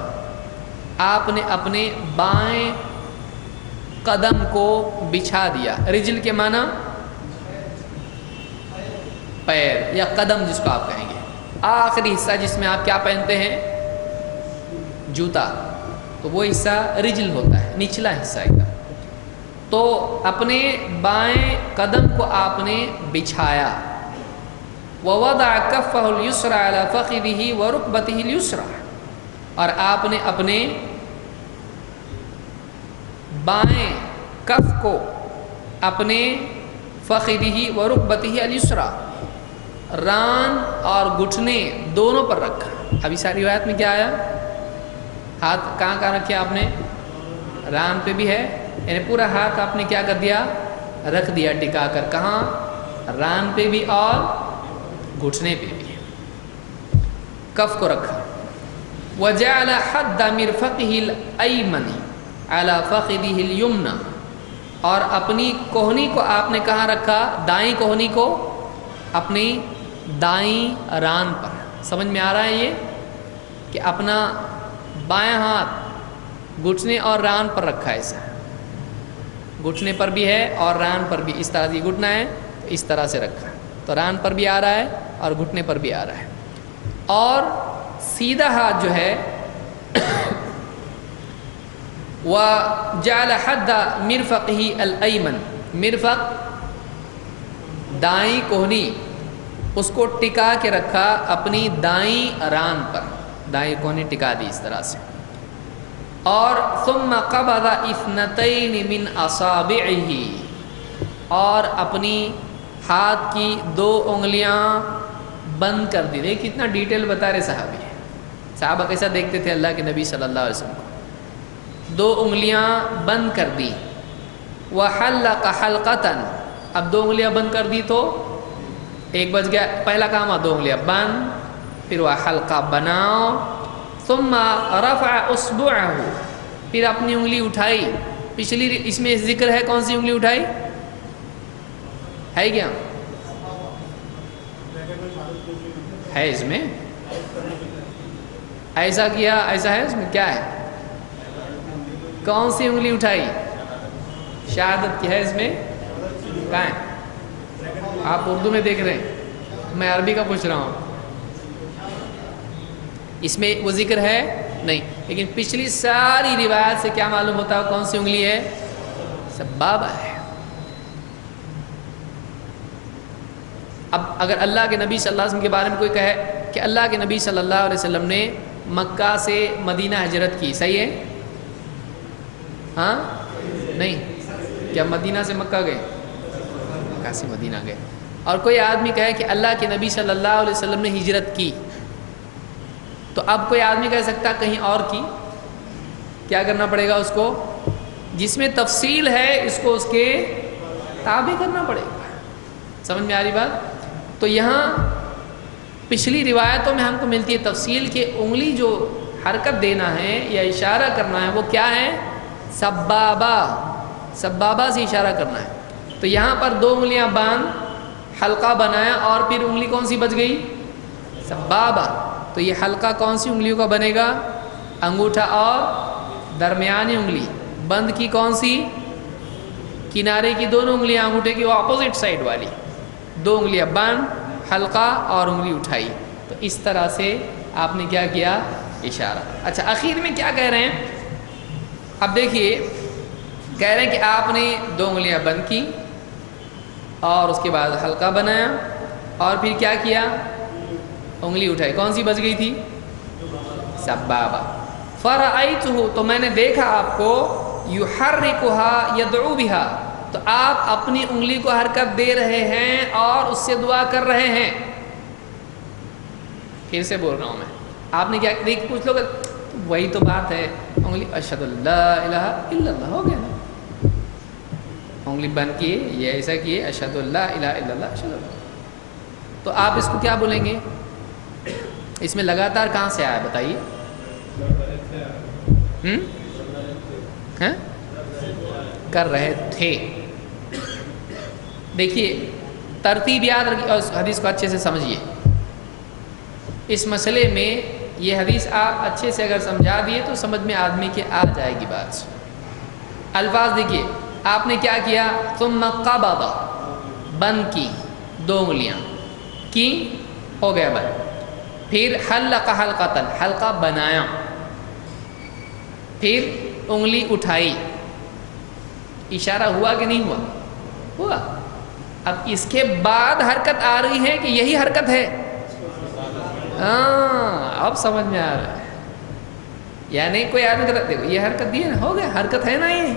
آپ نے اپنے بائیں قدم کو بچھا دیا. رجل کے معنی پیر یا قدم جس کو آپ کہیں گے. آخری حصہ جس میں آپ کیا پہنتے ہیں؟ جوتا. تو وہ حصہ رجل ہوتا ہے، نچلا حصہ کا. تو اپنے بائیں قدم کو آپ نے بچھایا. وَوَضَعَ كَفَّهُ الْيُسْرَى عَلَى فَخِذِهِ وَرُكْبَتِهِ الْيُسْرَى، اور آپ نے اپنے بائیں کف کو اپنے فخذہ ورکبتہ اليسریٰ، ران اور گھٹنے دونوں پر رکھا. ابھی ساری روایت میں کیا آیا؟ ہاتھ کہاں کہاں رکھے آپ نے؟ ران پہ بھی ہے، یعنی پورا ہاتھ آپ نے کیا کر دیا؟ رکھ دیا ٹکا کر. کہاں؟ ران پہ بھی اور گھٹنے پہ بھی. کف کو رکھا. وَجَعَلَ حَدَّ مِرْفَقِهِ الْأَيْمَنِ عَلَى فَخِذِهِ الْيُمْنَى، اور اپنی کوہنی کو آپ نے کہاں رکھا؟ دائیں کوہنی کو اپنی دائیں ران پر. سمجھ میں آ رہا ہے یہ کہ اپنا بائیں ہاتھ گھٹنے اور ران پر رکھا ہے. ایسا گھٹنے پر بھی ہے اور ران پر بھی. اس طرح سے گھٹنا ہے تو اس طرح سے رکھا، تو ران پر بھی آ رہا ہے اور گھٹنے پر بھی آ رہا ہے. اور سیدھا ہاتھ جو ہے وَجَعَلَ حَدَّ مِرْفَقِهِ الْأَيْمَنِ، مرفق دائیں کوہنی اس کو ٹکا کے رکھا اپنی دائیں ران پر. دائیں کوہنی ٹکا دی اس طرح سے. اور ثم قبض اثنتین من اصابعہ، اور اپنی ہاتھ کی 2 انگلیاں بند کر دی. دیکھ کتنا ڈیٹیل بتا رہے صحابی. صحابہ کیسا دیکھتے تھے اللہ کے نبی صلی اللہ علیہ وسلم کو. 2 انگلیاں بند کر دی. وحلق حلقتاً، اب 2 انگلیاں بند کر دی تو ایک بج گیا. پہلا کام 2 انگلیاں بند، پھر وہ حلقہ بناؤ. ثم رفع اصبعہ، پھر اپنی انگلی اٹھائی. پچھلی اس میں ذکر ہے کون سی انگلی اٹھائی ہے؟ کیا ہے اس میں؟ ایسا کیا، ایسا ہے اس میں؟ کیا ہے؟ کون سی انگلی اٹھائی؟ شہادت کی ہے اس میں؟ کہاں ہے؟ آپ اردو میں دیکھ رہے ہیں، میں عربی کا پوچھ رہا ہوں. اس میں وہ ذکر ہے نہیں، لیکن پچھلی ساری روایت سے کیا معلوم ہوتا ہے کون سی انگلی ہے؟ سبابہ ہے. اب اگر اللہ کے نبی صلی اللہ علیہ وسلم کے بارے میں کوئی کہے کہ اللہ کے نبی صلی اللہ علیہ وسلم نے مکہ سے مدینہ ہجرت کی، صحیح ہے؟ ہاں نہیں، کیا مدینہ سے مکہ گئے؟ مکہ سے مدینہ گئے. اور کوئی آدمی کہے کہ اللہ کے نبی صلی اللہ علیہ وسلم نے ہجرت کی، تو اب کوئی آدمی کہہ سکتا کہیں اور کی. کیا کرنا پڑے گا اس کو؟ جس میں تفصیل ہے اس کو اس کے تابع کرنا پڑے گا. سمجھ میں آ رہی بات؟ تو یہاں پچھلی روایتوں میں ہم کو ملتی ہے تفصیل کہ انگلی جو حرکت دینا ہے یا اشارہ کرنا ہے وہ کیا ہے؟ سبابہ. سبابہ سے اشارہ کرنا ہے. تو یہاں پر 2 انگلیاں باندھ حلقہ بنایا اور پھر انگلی کون سی بچ گئی؟ سبابہ. تو یہ حلقہ کون سی انگلیوں کا بنے گا؟ انگوٹھا اور درمیانی انگلی. بند کی کون سی؟ کنارے کی دونوں انگلیاں، انگوٹھے کی اپوزٹ سائڈ والی 2 انگلیاں بند، حلقہ اور انگلی اٹھائی. تو اس طرح سے آپ نے کیا کیا؟ اشارہ. اچھا آخر میں کیا کہہ رہے ہیں؟ اب دیکھیے کہہ رہے ہیں کہ آپ نے 2 انگلیاں بند کی اور اس کے بعد حلقہ بنایا اور پھر کیا کیا؟ انگلی اٹھائی. کون سی بچ گئی تھی؟ سبابہ. فرأیتہ تو میں نے دیکھا آپ کو یحرکھا یدعو بہا تو آپ اپنی انگلی کو حرکت دے رہے ہیں اور اس سے دعا کر رہے ہیں. پھر سے بول رہا ہوں میں. آپ نے کیا دیکھ کچھ لوگ وہی تو بات ہے انگلی اشہد اللہ الہ الا اللہ ہو گیا نا انگلی بند کیے یہ ایسا کیے اشہد اللہ الہ الا اللہ اشہد اللہ. تو آپ اس کو کیا بولیں گے؟ اس میں لگاتار کہاں سے آیا بتائیے؟ کر رہے تھے. دیکھیے ترتیب یاد رکھیے اور حدیث کو اچھے سے سمجھیے. اس مسئلے میں یہ حدیث آپ اچھے سے اگر سمجھا دیے تو سمجھ میں آدمی کے آ جائے گی بات. الفاظ دیکھیے آپ نے کیا کیا؟ ثم قبض بند کی 2 انگلیاں کی ہو گیا بند. پھر حلق حلقۃ حلقہ بنایا. پھر انگلی اٹھائی. اشارہ ہوا کہ نہیں ہوا؟ ہوا. اب اس کے بعد حرکت آ رہی ہے کہ یہی حرکت ہے؟ ہاں اب سمجھ میں آ رہا ہے. یعنی کوئی آدمی کہتا دیکھو یہ حرکت دی ہے نا ہو گیا حرکت ہے نا یہ.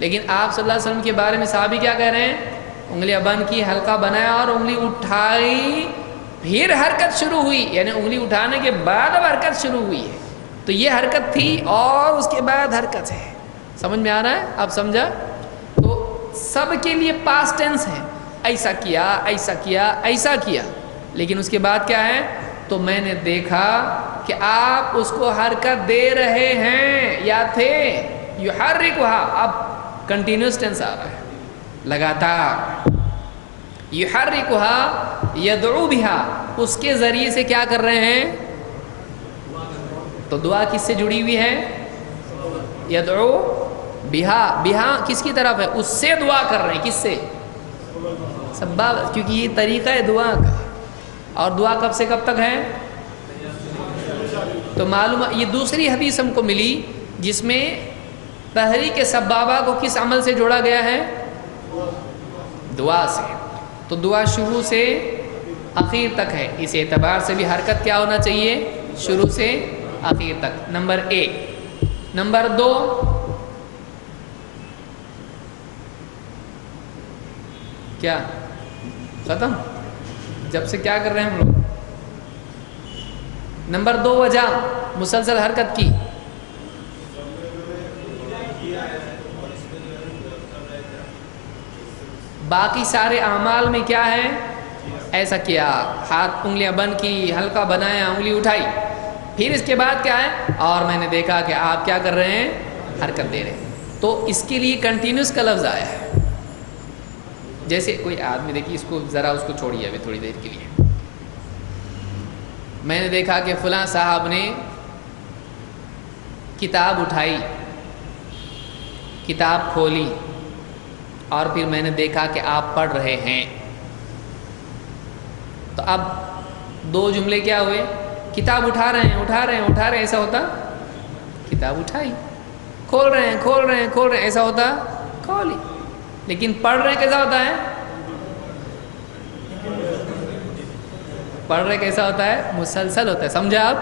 لیکن آپ صلی اللہ علیہ وسلم کے بارے میں صحابی کیا کہہ رہے ہیں؟ انگلیاں بند کی حلقہ بنایا اور انگلی اٹھائی پھر حرکت شروع ہوئی. یعنی انگلی اٹھانے کے بعد اب حرکت شروع ہوئی ہے. تو یہ حرکت تھی اور اس کے بعد حرکت ہے. سمجھ میں آ رہا ہے؟ آپ سمجھا؟ تو سب کے لیے پاسٹ ٹینس ہے. ایسا کیا ایسا کیا ایسا کیا. لیکن اس کے بعد کیا ہے؟ تو میں نے دیکھا کہ آپ اس کو حرکت دے رہے ہیں یا تھے. یحرکھا اب کنٹینیوس ٹینس آ رہا ہے لگاتار. یحرکھا یدعو بہا اس کے ذریعے سے کیا کر رہے ہیں؟ تو دعا کس سے جڑی ہوئی ہے؟ یدعو بہا. بہا کس کی طرف ہے؟ اس سے دعا کر رہے ہیں. کس سے؟ سباب. کیونکہ یہ طریقہ ہے دعا کا. اور دعا کب سے کب تک ہے؟ تو معلوم یہ دوسری حدیث ہم کو ملی جس میں تحریک سبابہ کو کس عمل سے جوڑا گیا ہے؟ دعا سے. تو دعا شروع سے آخر تک ہے. اس اعتبار سے بھی حرکت کیا ہونا چاہیے؟ شروع سے آخر تک. نمبر 1. نمبر 2 کیا ختم؟ جب سے کیا کر رہے ہیں ہم لوگ؟ نمبر 2 وجہ مسلسل حرکت کی. باقی سارے اعمال میں کیا ہے؟ ایسا کیا ہاتھ انگلیاں بند کی حلقہ بنایا انگلی اٹھائی. پھر اس کے بعد کیا ہے؟ اور میں نے دیکھا کہ آپ کیا کر رہے ہیں؟ حرکت دے رہے ہیں. تو اس کے لیے کنٹینیوس کا لفظ آیا ہے. جیسے کوئی آدمی دیکھیے اس کو ذرا اس کو چھوڑیے ابھی تھوڑی دیر کے لیے. میں نے دیکھا کہ فلاں صاحب نے کتاب اٹھائی کتاب کھولی اور پھر میں نے دیکھا کہ آپ پڑھ رہے ہیں. تو اب 2 جملے کیا ہوئے؟ کتاب اٹھا رہے ہیں اٹھا رہے ہیں اٹھا رہے ہیں ایسا ہوتا کتاب اٹھائی. کھول رہے ہیں کھول رہے ہیں کھول رہے ہیں ایسا ہوتا کھولی. لیکن پڑھ رہے ہیں کیسا ہوتا ہے؟ پڑھ رہے کیسا ہوتا ہے؟ مسلسل ہوتا ہے. سمجھا آپ؟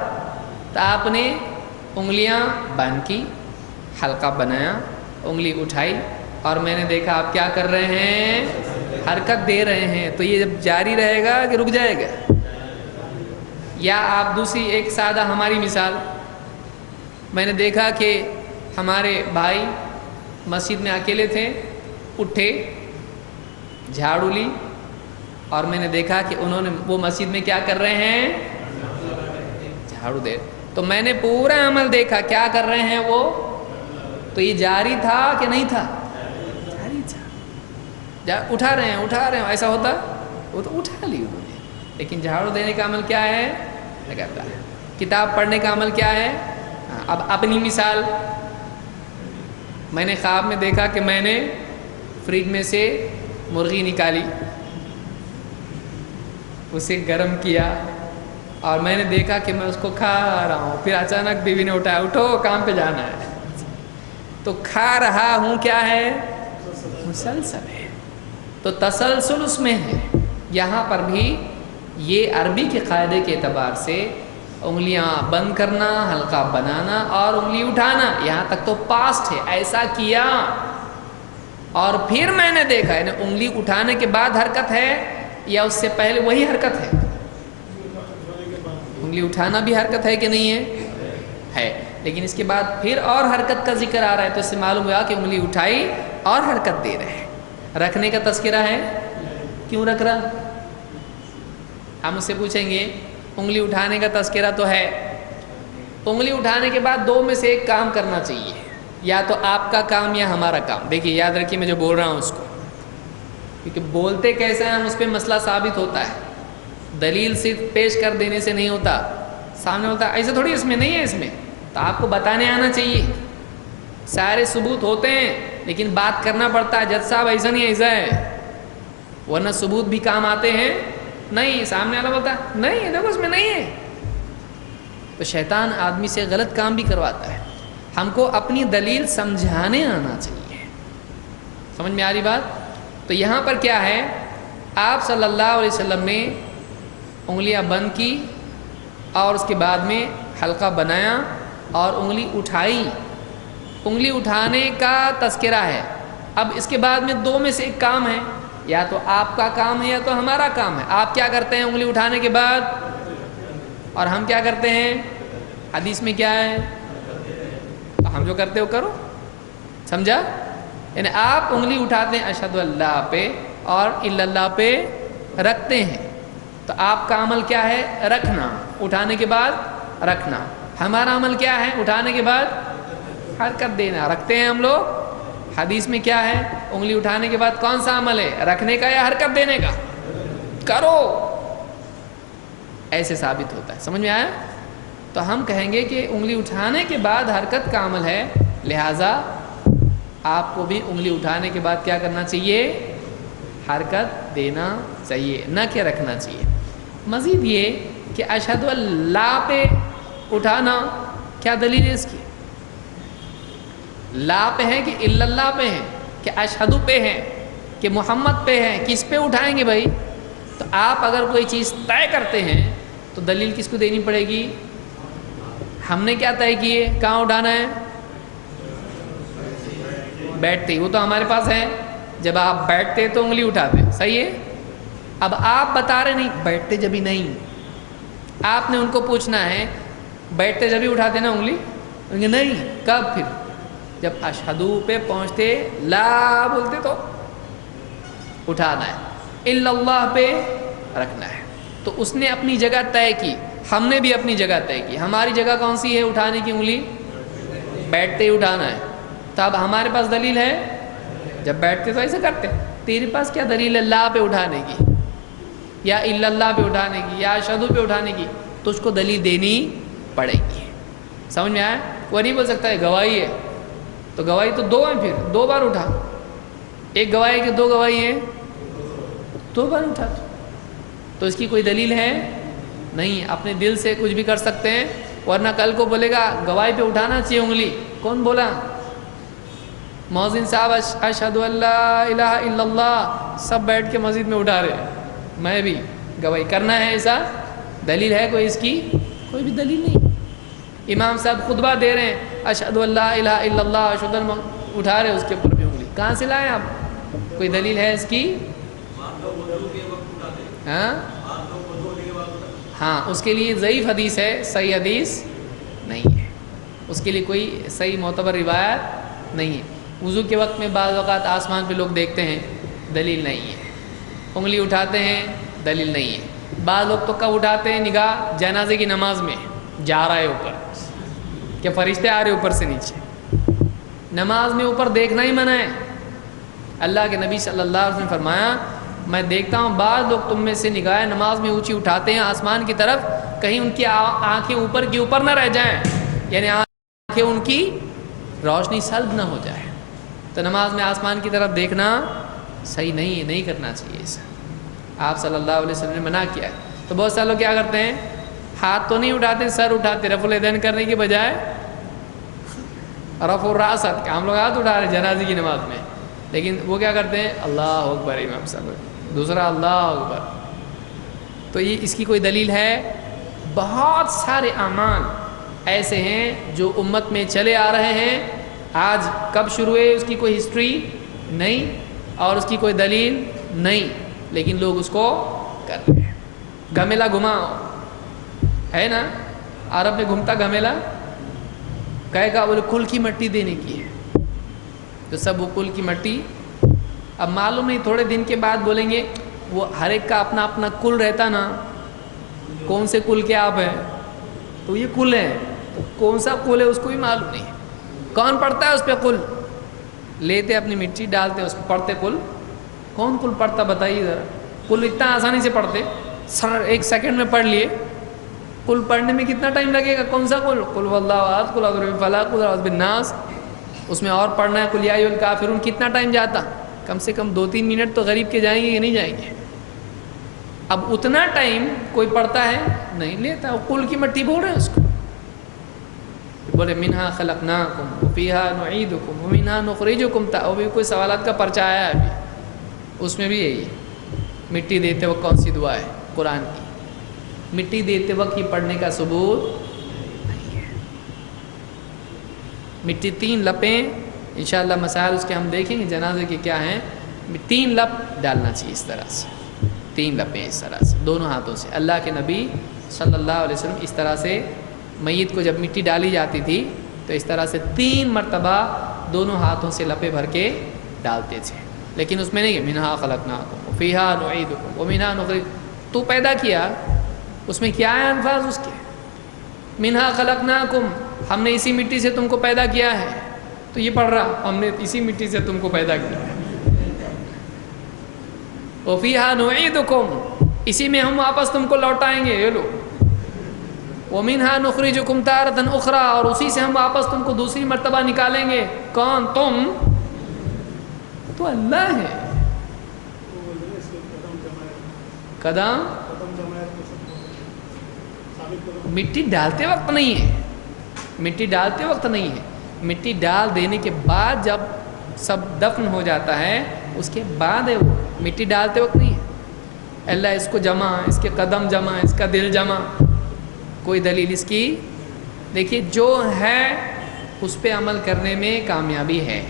تو آپ نے انگلیاں بند کی حلقہ بنایا انگلی اٹھائی اور میں نے دیکھا آپ کیا کر رہے ہیں؟ حرکت دے رہے ہیں. تو یہ جب جاری رہے گا کہ رک جائے گا؟ یا آپ دوسری ایک سادہ ہماری مثال میں نے دیکھا کہ ہمارے بھائی مسجد میں اکیلے تھے اٹھے جھاڑو لی اور میں نے دیکھا کہ انہوں نے وہ مسجد میں کیا کر رہے ہیں؟ جھاڑو دے. تو میں نے پورا عمل دیکھا کیا کر رہے ہیں وہ. تو یہ جاری تھا کہ نہیں تھا؟ جاری تھا. اٹھا رہے ہیں ایسا ہوتا وہ تو اٹھا لی انہوں نے. لیکن جھاڑو دینے کا عمل کیا ہے؟ لگاتا ہے. کتاب پڑھنے کا عمل کیا ہے؟ اب اپنی مثال میں نے خواب میں دیکھا کہ میں نے فریج میں سے مرغی نکالی اسے گرم کیا اور میں نے دیکھا کہ میں اس کو کھا رہا ہوں. پھر اچانک بیوی نے اٹھایا اٹھو کام پہ جانا ہے. تو کھا رہا ہوں کیا ہے؟ مسلسل ہے. تو تسلسل اس میں ہے. یہاں پر بھی یہ عربی کے قاعدے کے اعتبار سے انگلیاں بند کرنا، حلقہ بنانا اور انگلی اٹھانا، یہاں تک تو پاسٹ ہے، ایسا کیا اور پھر میں نے دیکھا. یعنی انگلی اٹھانے کے بعد حرکت ہے یا اس سے پہلے وہی حرکت ہے؟ انگلی اٹھانا بھی حرکت ہے کہ نہیں ہے؟ لیکن اس کے بعد پھر اور حرکت کا ذکر آ رہا ہے، تو اس سے معلوم ہوا کہ انگلی اٹھائی اور حرکت دے رہے ہیں. رکھنے کا تذکرہ ہے، کیوں رکھ رہا؟ ہم اس سے پوچھیں گے انگلی اٹھانے کا تذکرہ تو ہے، انگلی اٹھانے کے بعد دو میں سے ایک کام کرنا چاہیے، یا تو آپ کا کام یا ہمارا کام. دیکھیے یاد رکھیے میں جو بول رہا ہوں اس کو، کیونکہ بولتے کیسے ہیں ہم اس پہ مسئلہ ثابت ہوتا ہے. دلیل صرف پیش کر دینے سے نہیں ہوتا، سامنے ہوتا ایسے تھوڑی اس میں نہیں ہے، اس میں تو آپ کو بتانے آنا چاہیے. سارے ثبوت ہوتے ہیں لیکن بات کرنا پڑتا ہے، جج صاحب ایسا نہیں ایسا ہے، ورنہ ثبوت بھی کام آتے ہیں نہیں. سامنے والا بولتا نہیں دیکھو اس میں نہیں ہے، تو شیطان آدمی سے غلط کام بھی کرواتا ہے. ہم کو اپنی دلیل سمجھانے آنا چاہیے. سمجھ میں آ رہی بات؟ تو یہاں پر کیا ہے، آپ صلی اللہ علیہ وسلم نے انگلیاں بند کی اور اس کے بعد میں حلقہ بنایا اور انگلی اٹھائی. انگلی اٹھانے کا تذکرہ ہے. اب اس کے بعد میں دو میں سے ایک کام ہے، یا تو آپ کا کام ہے یا تو ہمارا کام ہے. آپ کیا کرتے ہیں انگلی اٹھانے کے بعد، اور ہم کیا کرتے ہیں؟ حدیث میں کیا ہے؟ ہم جو کرتے ہو کرو، سمجھا؟ یعنی آپ انگلی اٹھاتے ہیں اشہد اللہ پہ اور الا اللہ پہ رکھتے ہیں، تو آپ کا عمل کیا ہے؟ رکھنا. اٹھانے کے بعد رکھنا. ہمارا عمل کیا ہے؟ اٹھانے کے بعد حرکت دینا. رکھتے ہیں ہم لوگ. حدیث میں کیا ہے؟ انگلی اٹھانے کے بعد کون سا عمل ہے؟ رکھنے کا یا حرکت دینے کا؟ کرو، ایسے ثابت ہوتا ہے. سمجھ میں آیا؟ تو ہم کہیں گے کہ انگلی اٹھانے کے بعد حرکت کا عمل ہے، لہٰذا آپ کو بھی انگلی اٹھانے کے بعد کیا کرنا چاہیے؟ حرکت دینا چاہیے، نہ کہ رکھنا چاہیے. مزید یہ کہ اشہد اللہ پہ اٹھانا کیا دلیل ہے اس کی؟ لا پہ ہے کہ الا اللہ پہ ہے کہ اشہد پہ ہے کہ محمد پہ ہے؟ کس پہ اٹھائیں گے بھائی؟ تو آپ اگر کوئی چیز طے کرتے ہیں تو دلیل کس کو دینی پڑے گی؟ ہم نے کیا طے کیے؟ کہاں اٹھانا ہے؟ بیٹھتے. وہ تو ہمارے پاس ہے، جب آپ بیٹھتے تو انگلی اٹھاتے، صحیح ہے. اب آپ بتا رہے نہیں بیٹھتے جبھی نہیں، آپ نے ان کو پوچھنا ہے بیٹھتے جبھی اٹھاتے نا انگلی؟ نہیں. کب؟ پھر جب اشہدو پہ پہنچتے، لا بولتے تو اٹھانا ہے، الا اللہ پہ رکھنا ہے. تو اس نے اپنی جگہ طے کی، ہم نے بھی اپنی جگہ طے کی. ہماری جگہ کون سی ہے اٹھانے کی؟ انگلی بیٹھتے ہی اٹھانا ہے. تو اب ہمارے پاس دلیل ہے، جب بیٹھتے تو ایسے کرتے. تیرے پاس کیا دلیل ہے لا پہ اٹھانے کی یا الا اللہ پہ اٹھانے کی یا اشہدو پہ اٹھانے کی؟ تو اس کو دلیل دینی پڑے گی. سمجھ میں آیا؟ وہ نہیں بول سکتا ہے گواہی ہے، تو گواہی تو دو ہیں، پھر دو بار اٹھا. ایک گواہی کہ دو گواہی ہیں؟ دو بار اٹھا. تو اس کی کوئی دلیل ہے نہیں. اپنے دل سے کچھ بھی کر سکتے ہیں، ورنہ کل کو بولے گا گواہی پہ اٹھانا چاہیے انگلی. کون بولا؟ مؤذن صاحب اشہد اللہ الہ الا اللہ، سب بیٹھ کے مسجد میں اٹھا رہے، میں بھی گواہی کرنا ہے. ایسا دلیل ہے کوئی اس کی؟ کوئی بھی دلیل نہیں. امام صاحب خطبہ دے رہے ہیں اشہد اللہ الہ الا اللہ، اشہد اٹھا رہے، اس کے اوپر بھی انگلی. کہاں سے لائیں آپ؟ کوئی دلیل ہے اس کی؟ ہاں اس کے لیے ضعیف حدیث ہے، صحیح حدیث نہیں ہے. اس کے لیے کوئی صحیح معتبر روایت نہیں ہے. وضو کے وقت میں بعض اوقات آسمان پہ لوگ دیکھتے ہیں، دلیل نہیں ہے. انگلی اٹھاتے ہیں، دلیل نہیں ہے. بعض لوگ تو کب اٹھاتے ہیں نگاہ؟ جنازے کی نماز میں جا رہا ہے اوپر، کہ فرشتے آ رہے اوپر سے نیچے. نماز میں اوپر دیکھنا ہی منع ہے. اللہ کے نبی صلی اللہ علیہ وسلم نے فرمایا میں دیکھتا ہوں بعض لوگ تم میں سے نگاہ نماز میں اونچی اٹھاتے ہیں آسمان کی طرف، کہیں ان کی آنکھیں اوپر کی اوپر نہ رہ جائیں، یعنی آنکھیں ان کی روشنی سلب نہ ہو جائے. تو نماز میں آسمان کی طرف دیکھنا صحیح نہیں ہے، نہیں کرنا چاہیے ایسا. آپ صلی اللہ علیہ وسلم نے منع کیا ہے. تو بہت سارے لوگ کیا کرتے ہیں؟ ہاتھ تو نہیں اٹھاتے، سر اٹھاتے. رفع الیدین کرنے کے بجائے رفع الراس، ہم لوگ ہاتھ اٹھا رہے جنازے کی نماز میں. لیکن وہ کیا کرتے ہیں؟ اللہ اکبر امام صاحب، دوسرا اللہ اکبر. تو یہ اس کی کوئی دلیل ہے؟ بہت سارے اعمال ایسے ہیں جو امت میں چلے آ رہے ہیں، آج کب شروع ہوئے اس کی کوئی ہسٹری نہیں اور اس کی کوئی دلیل نہیں، لیکن لوگ اس کو کر رہے ہیں. گھمیلا گھماؤ ہے نا، عرب میں گھومتا گھمیلا کہے گا بولے کل کی مٹی دینے کی ہے، تو سب وہ کل کی مٹی. اب معلوم نہیں تھوڑے دن کے بعد بولیں گے وہ ہر ایک کا اپنا اپنا کل رہتا نا، کون سے کل کے آپ ہیں، تو یہ کل ہے، کون سا کل ہے اس کو بھی معلوم نہیں. کون پڑھتا ہے اس پہ کل؟ لیتے اپنی مٹی ڈالتے اس پہ پڑھتے کل. کون کل پڑھتا بتائیے ذرا؟ کل اتنا آسانی سے پڑھتے، ایک سیکنڈ میں پڑھ لیے. کل پڑھنے میں کتنا ٹائم لگے گا؟ کون سا کل؟ قل هو اللہ احد، قل اعوذ برب الفلق، قل اعوذ بالناس. اس میں اور پڑھنا ہے قل یا ایھا الکافرون، کتنا ٹائم جاتا؟ کم سے کم 2-3 منٹ تو غریب کے جائیں گے کہ نہیں جائیں گے؟ اب اتنا ٹائم کوئی پڑھتا ہے نہیں لیتا. وہ کل کی مٹی بول رہے ہیں اس کو. بولے منہا خلقناکم وفیہا نعیدکم ومنہا نخرجکم. وہ بھی کوئی سوالات کا پرچہ آیا ہے ابھی، اس میں بھی یہی ہے. مٹی دیتے وقت کون سی دعا ہے؟ قرآن کی. مٹی دیتے وقت یہ پڑھنے کا ثبوت نہیں ہے. مٹی 3 لپیں انشاءاللہ مسائل اس کے ہم دیکھیں گے جنازے کے کیا ہیں. 3 لپ ڈالنا چاہیے اس طرح سے، 3 لپیں اس طرح سے دونوں ہاتھوں سے. اللہ کے نبی صلی اللہ علیہ وسلم اس طرح سے میت کو جب مٹی ڈالی جاتی تھی تو اس طرح سے 3 مرتبہ دونوں ہاتھوں سے لپے بھر کے ڈالتے تھے. لیکن اس میں نہیں کہ منہا خلقناکم وفیہا نعیدکم ومنہا نخرج. تو پیدا کیا، اس میں کیا ہے الفاظ اس کے؟ منہا خلقناکم، ہم نے اسی مٹی سے تم کو پیدا کیا ہے. تو یہ پڑھ رہا ہم نے اسی مٹی سے تم کو پیدا کیا ہے. وفیہا نعیدکم، اسی میں ہم واپس تم کو لوٹائیں گے. یہ لو ومنہا نخرجکم تارۃ اخری، اور اسی سے ہم واپس تم کو دوسری مرتبہ نکالیں گے. کون؟ تم. تو اللہ ہے. قدم مٹی ڈالتے وقت نہیں ہے، مٹی ڈالتے وقت نہیں ہے. مٹی ڈال دینے کے بعد جب سب دفن ہو جاتا ہے اس کے بعد ہے وہ، مٹی ڈالتے وقت نہیں ہے. اللہ اس کو جمع، اس کے قدم جمع، اس کا دل جمع. کوئی دلیل اس کی؟ دیکھیے جو ہے اس پہ عمل کرنے میں کامیابی ہے.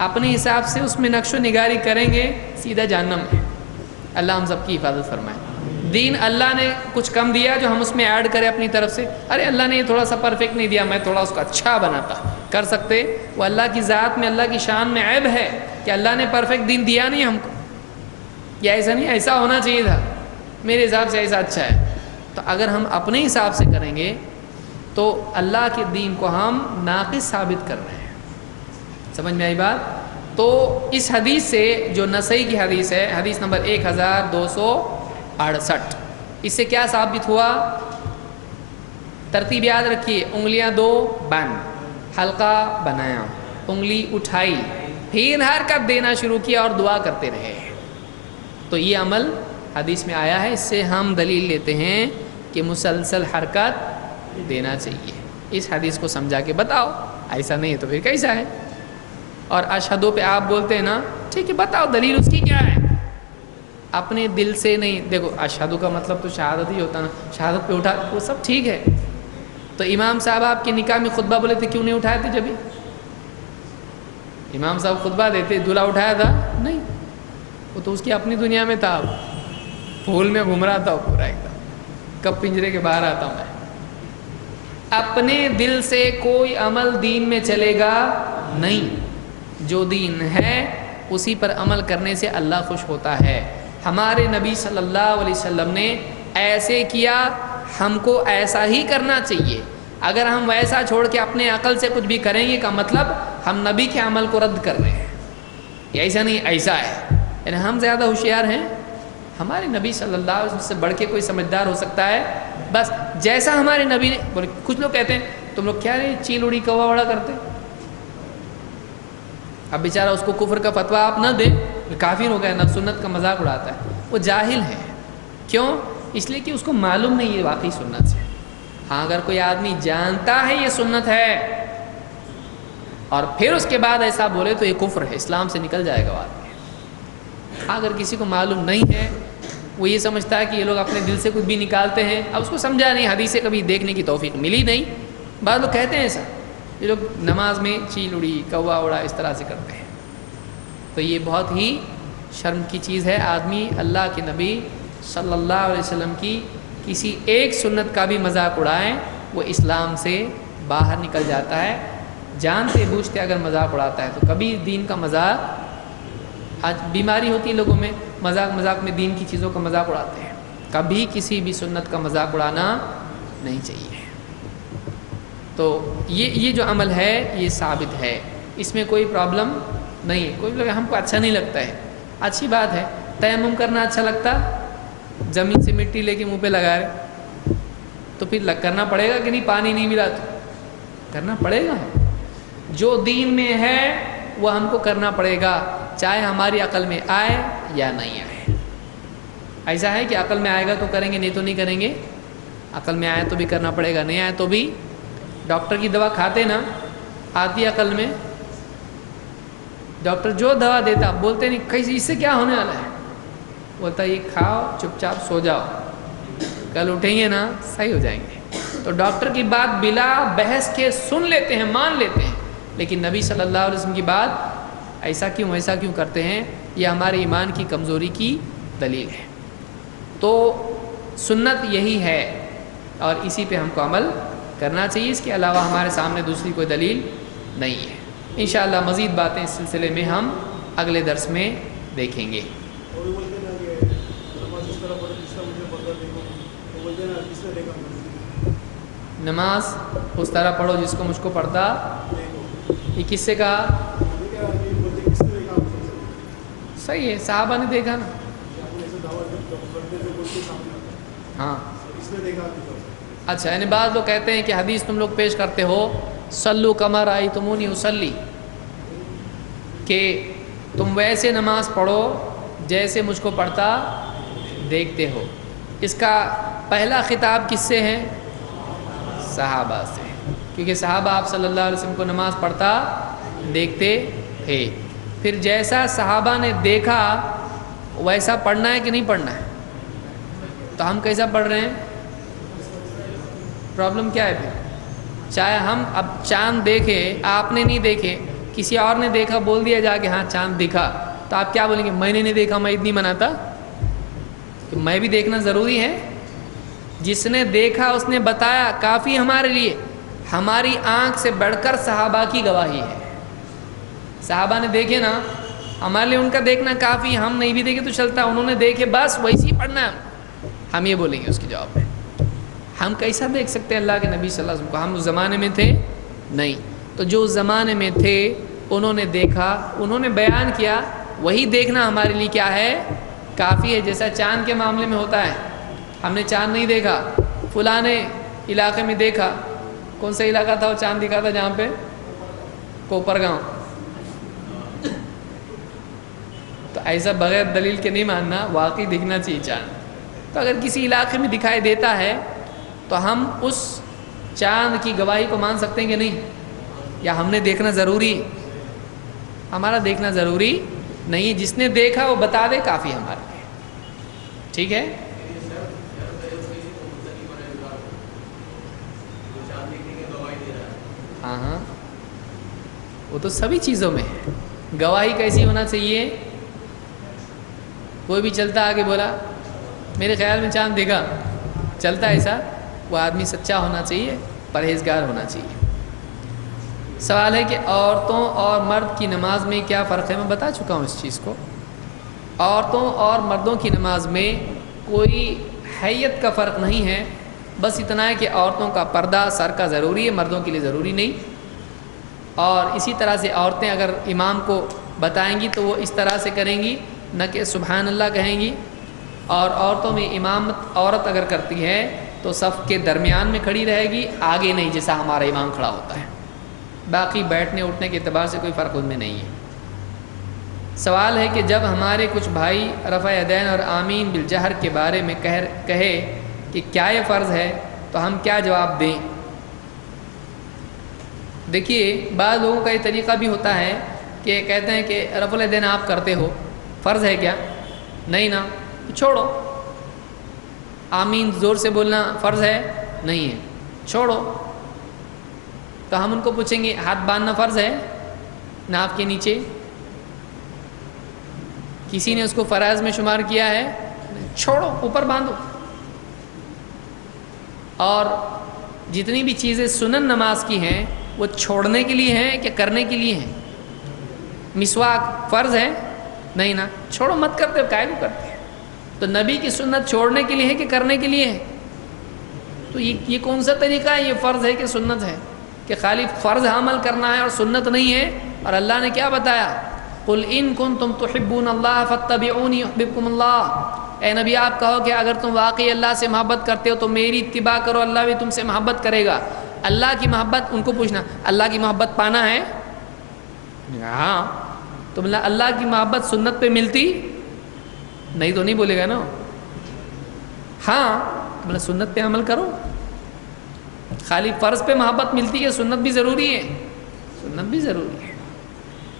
اپنے حساب سے اس میں نقش و نگاری کریں گے سیدھا جہنم ہے. اللہ ہم سب کی حفاظت فرمائے. دین اللہ نے کچھ کم دیا جو ہم اس میں ایڈ کریں اپنی طرف سے. ارے اللہ نے یہ تھوڑا سا پرفیکٹ نہیں دیا، میں تھوڑا اس کو اچھا بناتا. کر سکتے؟ وہ اللہ کی ذات میں، اللہ کی شان میں عیب ہے کہ اللہ نے پرفیکٹ دین دیا نہیں ہم کو. یا ایسا نہیں، ایسا ہونا چاہیے تھا، میرے حساب سے ایسا اچھا ہے. تو اگر ہم اپنے حساب سے کریں گے تو اللہ کے دین کو ہم ناقص ثابت کر رہے ہیں. سمجھ میں آئی بات؟ تو اس حدیث سے جو نسائی کی حدیث ہے، حدیث نمبر 1268، اس سے کیا ثابت ہوا؟ ترتیب یاد رکھیے. انگلیاں 2 بند، حلقہ بنایا، انگلی اٹھائی، پھر حرکت دینا شروع کیا اور دعا کرتے رہے. تو یہ عمل حدیث میں آیا ہے. اس سے ہم دلیل لیتے ہیں کہ مسلسل حرکت دینا چاہیے. اس حدیث کو سمجھا کے بتاؤ. ایسا نہیں ہے تو پھر کیسا ہے؟ اور اشہدو پہ آپ بولتے ہیں نا، ٹھیک ہے بتاؤ دلیل اس کی کیا ہے. اپنے دل سے نہیں. دیکھو اشہدو کا مطلب تو شہادت ہی ہوتا نا، شہادت پہ اٹھا وہ سب ٹھیک ہے. تو امام صاحب آپ کے نکاح میں خطبہ بولے تھے، کیوں نہیں اٹھائے تھے؟ جبھی امام صاحب خطبہ دیتے، دولہا اٹھایا تھا؟ نہیں، وہ تو اس کی اپنی دنیا میں تھا، پھول میں گھوم رہا تھا پورا ایک دم. کب پنجرے کے باہر آتا ہوں میں. اپنے دل سے کوئی عمل دین میں چلے گا نہیں. جو دین ہے اسی پر عمل کرنے سے اللہ خوش ہوتا ہے. ہمارے نبی صلی اللہ علیہ وسلم نے ایسے کیا، ہم کو ایسا ہی کرنا چاہیے. اگر ہم ویسا چھوڑ کے اپنے عقل سے کچھ بھی کریں گے کا مطلب ہم نبی کے عمل کو رد کر رہے ہیں. یہ ایسا نہیں، ایسا ہے. یعنی ہم زیادہ ہوشیار ہیں؟ ہمارے نبی صلی اللہ علیہ وسلم سے بڑھ کے کوئی سمجھدار ہو سکتا ہے؟ بس جیسا ہمارے نبی نے بولے. کچھ لوگ کہتے ہیں تم لوگ کیا رہے چیل اڑی کوا بڑا کرتے. اب بیچارہ اس کو کفر کا فتویٰ آپ نہ دیں، کافر ہو گیا، نہ سنت کا مذاق اڑاتا ہے. وہ جاہل ہے. کیوں؟ اس لیے کہ اس کو معلوم نہیں یہ واقعی سنت ہے. ہاں اگر کوئی آدمی جانتا ہے یہ سنت ہے اور پھر اس کے بعد ایسا بولے تو یہ کفر ہے، اسلام سے نکل جائے گا وہ آدمی۔ اگر کسی کو معلوم نہیں ہے، وہ یہ سمجھتا ہے کہ یہ لوگ اپنے دل سے کچھ بھی نکالتے ہیں، اب اس کو سمجھا نہیں، حدیثیں کبھی دیکھنے کی توفیق ملی نہیں، بعض لوگ کہتے ہیں ایسا، یہ لوگ نماز میں چیل اڑی کوا اڑا اس طرح سے کرتے ہیں، تو یہ بہت ہی شرم کی چیز ہے۔ آدمی اللہ کے نبی صلی اللہ علیہ وسلم کی کسی ایک سنت کا بھی مذاق اڑائیں، وہ اسلام سے باہر نکل جاتا ہے۔ جانتے بوجھتے اگر مذاق اڑاتا ہے تو کبھی دین کا مذاق، آج بیماری ہوتی ہے لوگوں میں، مذاق میں دین کی چیزوں کا مذاق اڑاتے ہیں، کبھی کسی بھی سنت کا مذاق اڑانا نہیں چاہیے۔ تو یہ جو عمل ہے یہ ثابت ہے، اس میں کوئی پرابلم نہیں ہے۔ کوئی لوگ ہم کو اچھا نہیں لگتا ہے، اچھی بات ہے، تیمم کرنا اچھا لگتا، زمین سے مٹی لے کے منہ پہ لگا رہے تو پھر کرنا پڑے گا کہ نہیں؟ پانی نہیں ملا تو کرنا پڑے گا۔ جو دین میں ہے وہ ہم کو کرنا پڑے گا، چاہے ہماری عقل میں آئے یا نہیں آئے۔ ایسا ہے کہ عقل میں آئے گا تو کریں گے، نہیں تو نہیں کریں گے۔ عقل میں آئے تو بھی کرنا پڑے گا، نہیں آئے تو بھی۔ ڈاکٹر کی دوا کھاتے نا، آتی عقل میں، ڈاکٹر جو دوا دیتا بولتے نہیں کیسے، اس سے کیا ہونے والا ہے، بولتا یہ کھاؤ چپ چاپ سو جاؤ، کل اٹھیں گے نا صحیح ہو جائیں گے۔ تو ڈاکٹر کی بات بلا بحث کے سن لیتے ہیں، مان لیتے ہیں، لیکن نبی صلی اللہ علیہ وسلم کی بات ایسا کیوں کرتے ہیں؟ یہ ہمارے ایمان کی کمزوری کی دلیل ہے۔ تو سنت یہی ہے اور اسی پہ ہم کو عمل کرنا چاہیے، اس کے علاوہ ہمارے سامنے دوسری کوئی دلیل نہیں ہے۔ انشاءاللہ مزید باتیں اس سلسلے میں ہم اگلے درس میں دیکھیں گے۔ نماز اس طرح پڑھو جس کو مجھ کو پڑھتا، یہ کس سے کہا؟ صحیح ہے، صحابہ نے دیکھا نا، ہاں اچھا، یعنی بعض لوگ کہتے ہیں کہ حدیث تم لوگ پیش کرتے ہو صلو کما رأیتمونی اصلی، کہ تم ویسے نماز پڑھو جیسے مجھ کو پڑھتا دیکھتے ہو۔ اس کا پہلا خطاب کس سے ہے؟ صحابہ سے، کیونکہ صحابہ آپ صلی اللہ علیہ وسلم کو نماز پڑھتا دیکھتے تھے۔ پھر جیسا صحابہ نے دیکھا ویسا پڑھنا ہے کہ نہیں پڑھنا ہے؟ تو ہم کیسا پڑھ رہے ہیں؟ پرابلم کیا ہے پھر؟ چاہے ہم اب چاند دیکھے، آپ نے نہیں دیکھے، کسی اور نے دیکھا، بول دیا جا کے ہاں چاند دکھا، تو آپ کیا بولیں گے؟ میں نے نہیں دیکھا، میں اتنی مناتا کہ میں بھی دیکھنا ضروری ہے؟ جس نے دیکھا اس نے بتایا کافی ہمارے لیے، ہماری آنکھ سے بڑھ کر صحابہ کی گواہی ہے۔ صحابہ نے دیکھے نا، ہمارے لیے ان کا دیکھنا کافی، ہم نہیں بھی دیکھے تو چلتا، انہوں نے دیکھے بس ویسے ہی پڑھنا ہے، ہم یہ بولیں گے اس کے جواب میں۔ ہم کیسا دیکھ سکتے ہیں اللہ کے نبی صلی اللہ علیہ وسلم کو؟ ہم اس زمانے میں تھے نہیں، تو جو اس زمانے میں تھے انہوں نے دیکھا، انہوں نے بیان کیا، وہی دیکھنا ہمارے لیے کیا ہے؟ کافی ہے۔ جیسا چاند کے معاملے میں ہوتا ہے، ہم نے چاند نہیں دیکھا، فلاں علاقے میں دیکھا، کون سا علاقہ تھا وہ چاند دکھا تھا جہاں پہ؟ کوپر گاؤں۔ تو ایسا بغیر دلیل کے نہیں ماننا، واقعی دکھنا چاہیے چاند۔ تو اگر کسی علاقے میں دکھائی دیتا ہے تو ہم اس چاند کی گواہی کو مان سکتے ہیں کہ نہیں؟ یا ہم نے دیکھنا ضروری؟ ہمارا دیکھنا ضروری نہیں، جس نے دیکھا وہ بتا دے کافی ہمارے لیے، ٹھیک ہے؟ ہاں وہ تو سبھی چیزوں میں ہے۔ گواہی کیسی ہونا چاہیے؟ کوئی بھی چلتا آگے بولا میرے خیال میں چاند دیکھا، چلتا ایسا، وہ آدمی سچا ہونا چاہیے، پرہیزگار ہونا چاہیے۔ سوال ہے کہ عورتوں اور مرد کی نماز میں کیا فرق ہے؟ میں بتا چکا ہوں اس چیز کو۔ عورتوں اور مردوں کی نماز میں کوئی حیت کا فرق نہیں ہے، بس اتنا ہے کہ عورتوں کا پردہ سر کا ضروری ہے، مردوں کے لیے ضروری نہیں۔ اور اسی طرح سے عورتیں اگر امام کو بتائیں گی تو وہ اس طرح سے کریں گی، نہ کہ سبحان اللہ کہیں گی۔ اور عورتوں میں امامت عورت اگر کرتی ہے تو صف کے درمیان میں کھڑی رہے گی، آگے نہیں جیسا ہمارا امام کھڑا ہوتا ہے۔ باقی بیٹھنے اٹھنے کے اعتبار سے کوئی فرق ان میں نہیں ہے۔ سوال ہے کہ جب ہمارے کچھ بھائی رفع یدین اور آمین بالجہر کے بارے میں کہے کہ کیا یہ فرض ہے تو ہم کیا جواب دیں؟ دیکھیے بعض لوگوں کا یہ طریقہ بھی ہوتا ہے کہ کہتے ہیں کہ رفع الیدین آپ کرتے ہو، فرض ہے کیا؟ نہیں نا، چھوڑو. آمین زور سے بولنا فرض ہے؟ نہیں ہے، چھوڑو. تو ہم ان کو پوچھیں گے ہاتھ باندھنا فرض ہے ناف کے نیچے؟ کسی نے اس کو فرائض میں شمار کیا ہے؟ چھوڑو، اوپر باندھو. اور جتنی بھی چیزیں سنن نماز کی ہیں وہ چھوڑنے کے لیے ہیں کہ کرنے کے لیے ہیں؟ مسواک فرض ہے؟ نہیں نا، چھوڑو، مت کرتے ہو، کائے کو کرتے ہیں. تو نبی کی سنت چھوڑنے کے لیے ہے کہ کرنے کے لیے ہے؟ تو یہ کون سا طریقہ ہے؟ یہ فرض ہے کہ سنت ہے؟ کہ خالی فرض عمل کرنا ہے اور سنت نہیں ہے؟ اور اللہ نے کیا بتایا؟ قل ان کنتم تحبون اللہ فاتبعونی یحببکم اللہ. اے نبی آپ کہو کہ اگر تم واقعی اللہ سے محبت کرتے ہو تو میری اتباع کرو، اللہ بھی تم سے محبت کرے گا. اللہ کی محبت، ان کو پوچھنا اللہ کی محبت پانا ہے؟ ہاں. تو اللہ کی محبت سنت پہ ملتی نہیں تو نہیں بولے گا نا. ہاں تو سنت پہ عمل کرو. خالی فرض پہ محبت ملتی ہے، سنت بھی ضروری ہے، سنت بھی ضروری ہے.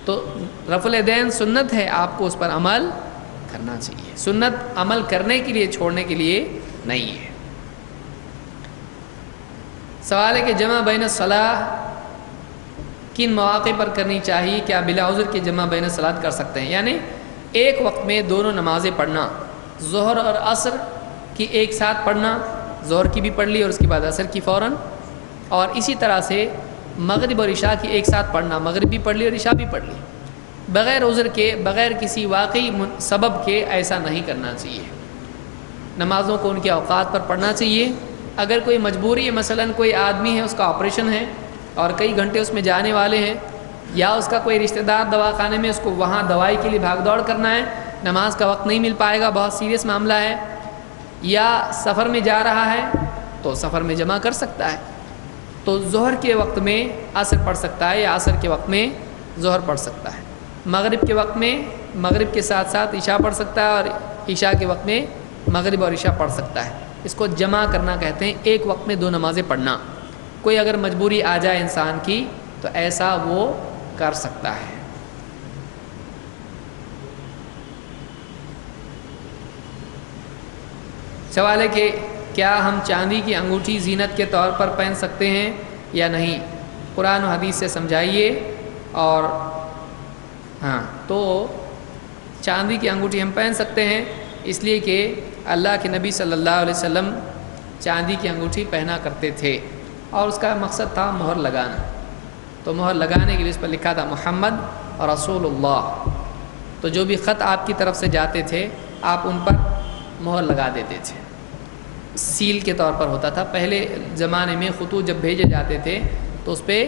تو رفع الیدین سنت ہے، آپ کو اس پر عمل کرنا چاہیے. سنت عمل کرنے کے لیے، چھوڑنے کے لیے نہیں ہے. سوال ہے کہ جمع بین الصلاۃ کن مواقع پر کرنی چاہیے؟ کیا بلا عذر کے جمع بین الصلاۃ کر سکتے ہیں؟ یعنی ایک وقت میں دونوں نمازیں پڑھنا، ظہر اور عصر کی ایک ساتھ پڑھنا، ظہر کی بھی پڑھ لی اور اس کے بعد عصر کی فوراً. اور اسی طرح سے مغرب اور عشاء کی ایک ساتھ پڑھنا، مغرب بھی پڑھ لی اور عشاء بھی پڑھ لی. بغیر عذر کے، بغیر کسی واقعی سبب کے ایسا نہیں کرنا چاہیے. نمازوں کو ان کے اوقات پر پڑھنا چاہیے. اگر کوئی مجبوری ہے، مثلاً کوئی آدمی ہے اس کا آپریشن ہے اور کئی گھنٹے اس میں جانے والے ہیں، یا اس کا کوئی رشتہ دار دواخانے میں، اس کو وہاں دوائی کے لیے بھاگ دوڑ کرنا ہے، نماز کا وقت نہیں مل پائے گا، بہت سیریس معاملہ ہے، یا سفر میں جا رہا ہے تو سفر میں جمع کر سکتا ہے. تو ظہر کے وقت میں عصر پڑھ سکتا ہے یا عصر کے وقت میں ظہر پڑھ سکتا ہے. مغرب کے وقت میں مغرب کے ساتھ ساتھ عشاء پڑھ سکتا ہے اور عشاء کے وقت میں مغرب اور عشاء پڑھ سکتا ہے. اس کو جمع کرنا کہتے ہیں، ایک وقت میں دو نمازیں پڑھنا. کوئی اگر مجبوری آ جائے انسان کی تو ایسا وہ کر سکتا ہے. سوال ہے کہ کیا ہم چاندی کی انگوٹھی زینت کے طور پر پہن سکتے ہیں یا نہیں؟ قرآن و حدیث سے سمجھائیے. اور ہاں، تو چاندی کی انگوٹھی ہم پہن سکتے ہیں اس لیے کہ اللہ کے نبی صلی اللہ علیہ وسلم چاندی کی انگوٹھی پہنا کرتے تھے اور اس کا مقصد تھا مہر لگانا. تو مہر لگانے کے لیے اس پر لکھا تھا محمد رسول اللہ. تو جو بھی خط آپ کی طرف سے جاتے تھے آپ ان پر مہر لگا دیتے تھے، سیل کے طور پر ہوتا تھا. پہلے زمانے میں خطوط جب بھیجے جاتے تھے تو اس پہ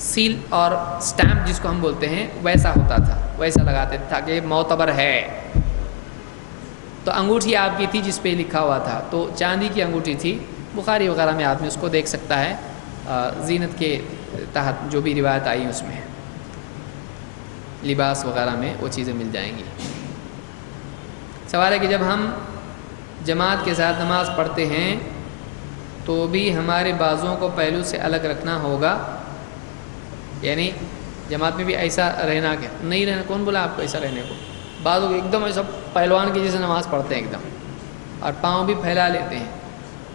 سیل اور سٹیمپ جس کو ہم بولتے ہیں ویسا ہوتا تھا، ویسا لگاتے تھے تاکہ معتبر ہے. تو انگوٹھی آپ کی تھی جس پہ لکھا ہوا تھا، تو چاندی کی انگوٹھی تھی. بخاری وغیرہ میں آدمی اس کو دیکھ سکتا ہے، زینت کے تحت جو بھی روایت آئی اس میں، لباس وغیرہ میں وہ چیزیں مل جائیں گی. سوال ہے کہ جب ہم جماعت کے ساتھ نماز پڑھتے ہیں تو بھی ہمارے بازوؤں کو پہلو سے الگ رکھنا ہوگا؟ یعنی جماعت میں بھی ایسا رہنا کیا نہیں رہنا؟ کون بولا آپ کو ایسا رہنے کو؟ بعضوں ایک دم ایسا پہلوان کی جیسے نماز پڑھتے ہیں ایک دم، اور پاؤں بھی پھیلا لیتے ہیں.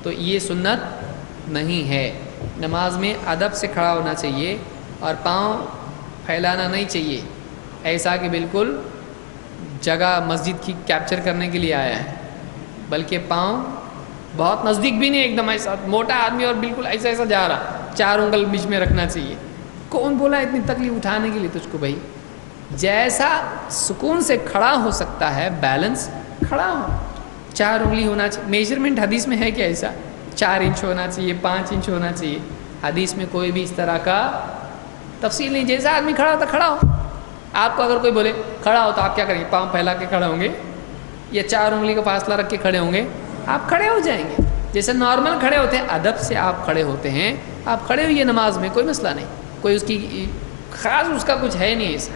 تو یہ سنت نہیں ہے. نماز میں ادب سے کھڑا ہونا چاہیے اور پاؤں پھیلانا نہیں چاہیے ایسا کہ بالکل جگہ مسجد کی کیپچر کرنے کے لیے آیا ہے، بلکہ پاؤں بہت نزدیک بھی نہیں، ایک دم ایسا موٹا آدمی اور بالکل ایسا ایسا جا رہا، 4 انگل بیچ میں رکھنا چاہیے. کون بولا اتنی تکلیف اٹھانے کے لیے تجھ کو؟ بھائی جیسا سکون سے کھڑا ہو سکتا ہے، بیلنس کھڑا ہو. 4 انگلی ہونا چاہیے. میجرمنٹ حدیث میں ہے کہ ایسا 4 انچ ہونا چاہیے، 5 انچ ہونا چاہیے؟ حدیث میں کوئی بھی اس طرح کا تفصیل نہیں. جیسا آدمی کھڑا ہوتا کھڑا ہو. آپ کو اگر کوئی بولے کھڑا ہو تو آپ کیا کریں گے؟ پاؤں پھیلا کے کھڑے ہوں گے یا 4 انگلی کا فاصلہ رکھ کے کھڑے ہوں گے؟ آپ کھڑے ہو جائیں گے جیسے نارمل کھڑے ہوتے ہیں، ادب سے آپ کھڑے ہوتے ہیں. آپ کھڑے ہوئے نماز میں، کوئی مسئلہ نہیں، کوئی اس کی خاص اس کا کچھ ہے نہیں ایسا.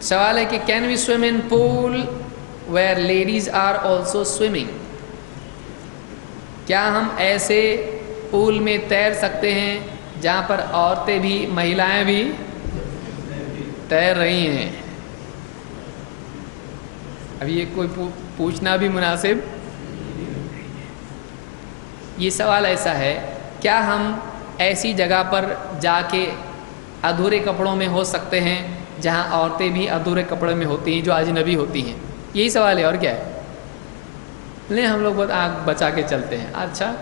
سوال ہے کہ can we swim in pool where ladies are also swimming? کیا ہم ایسے پول میں تیر سکتے ہیں جہاں پر عورتیں بھی مہیلائیں بھی تیر رہی ہیں؟ اب یہ کوئی پوچھنا بھی مناسب، یہ سوال ایسا ہے، کیا ہم ایسی جگہ پر جا کے ادھورے کپڑوں میں ہو سکتے ہیں جہاں عورتیں بھی ادھورے کپڑے میں ہوتی ہیں جو اجنبی ہوتی ہیں؟ یہی سوال ہے، اور کیا ہے؟ نہیں، ہم لوگ بہت آنکھ بچا کے چلتے ہیں۔ اچھا،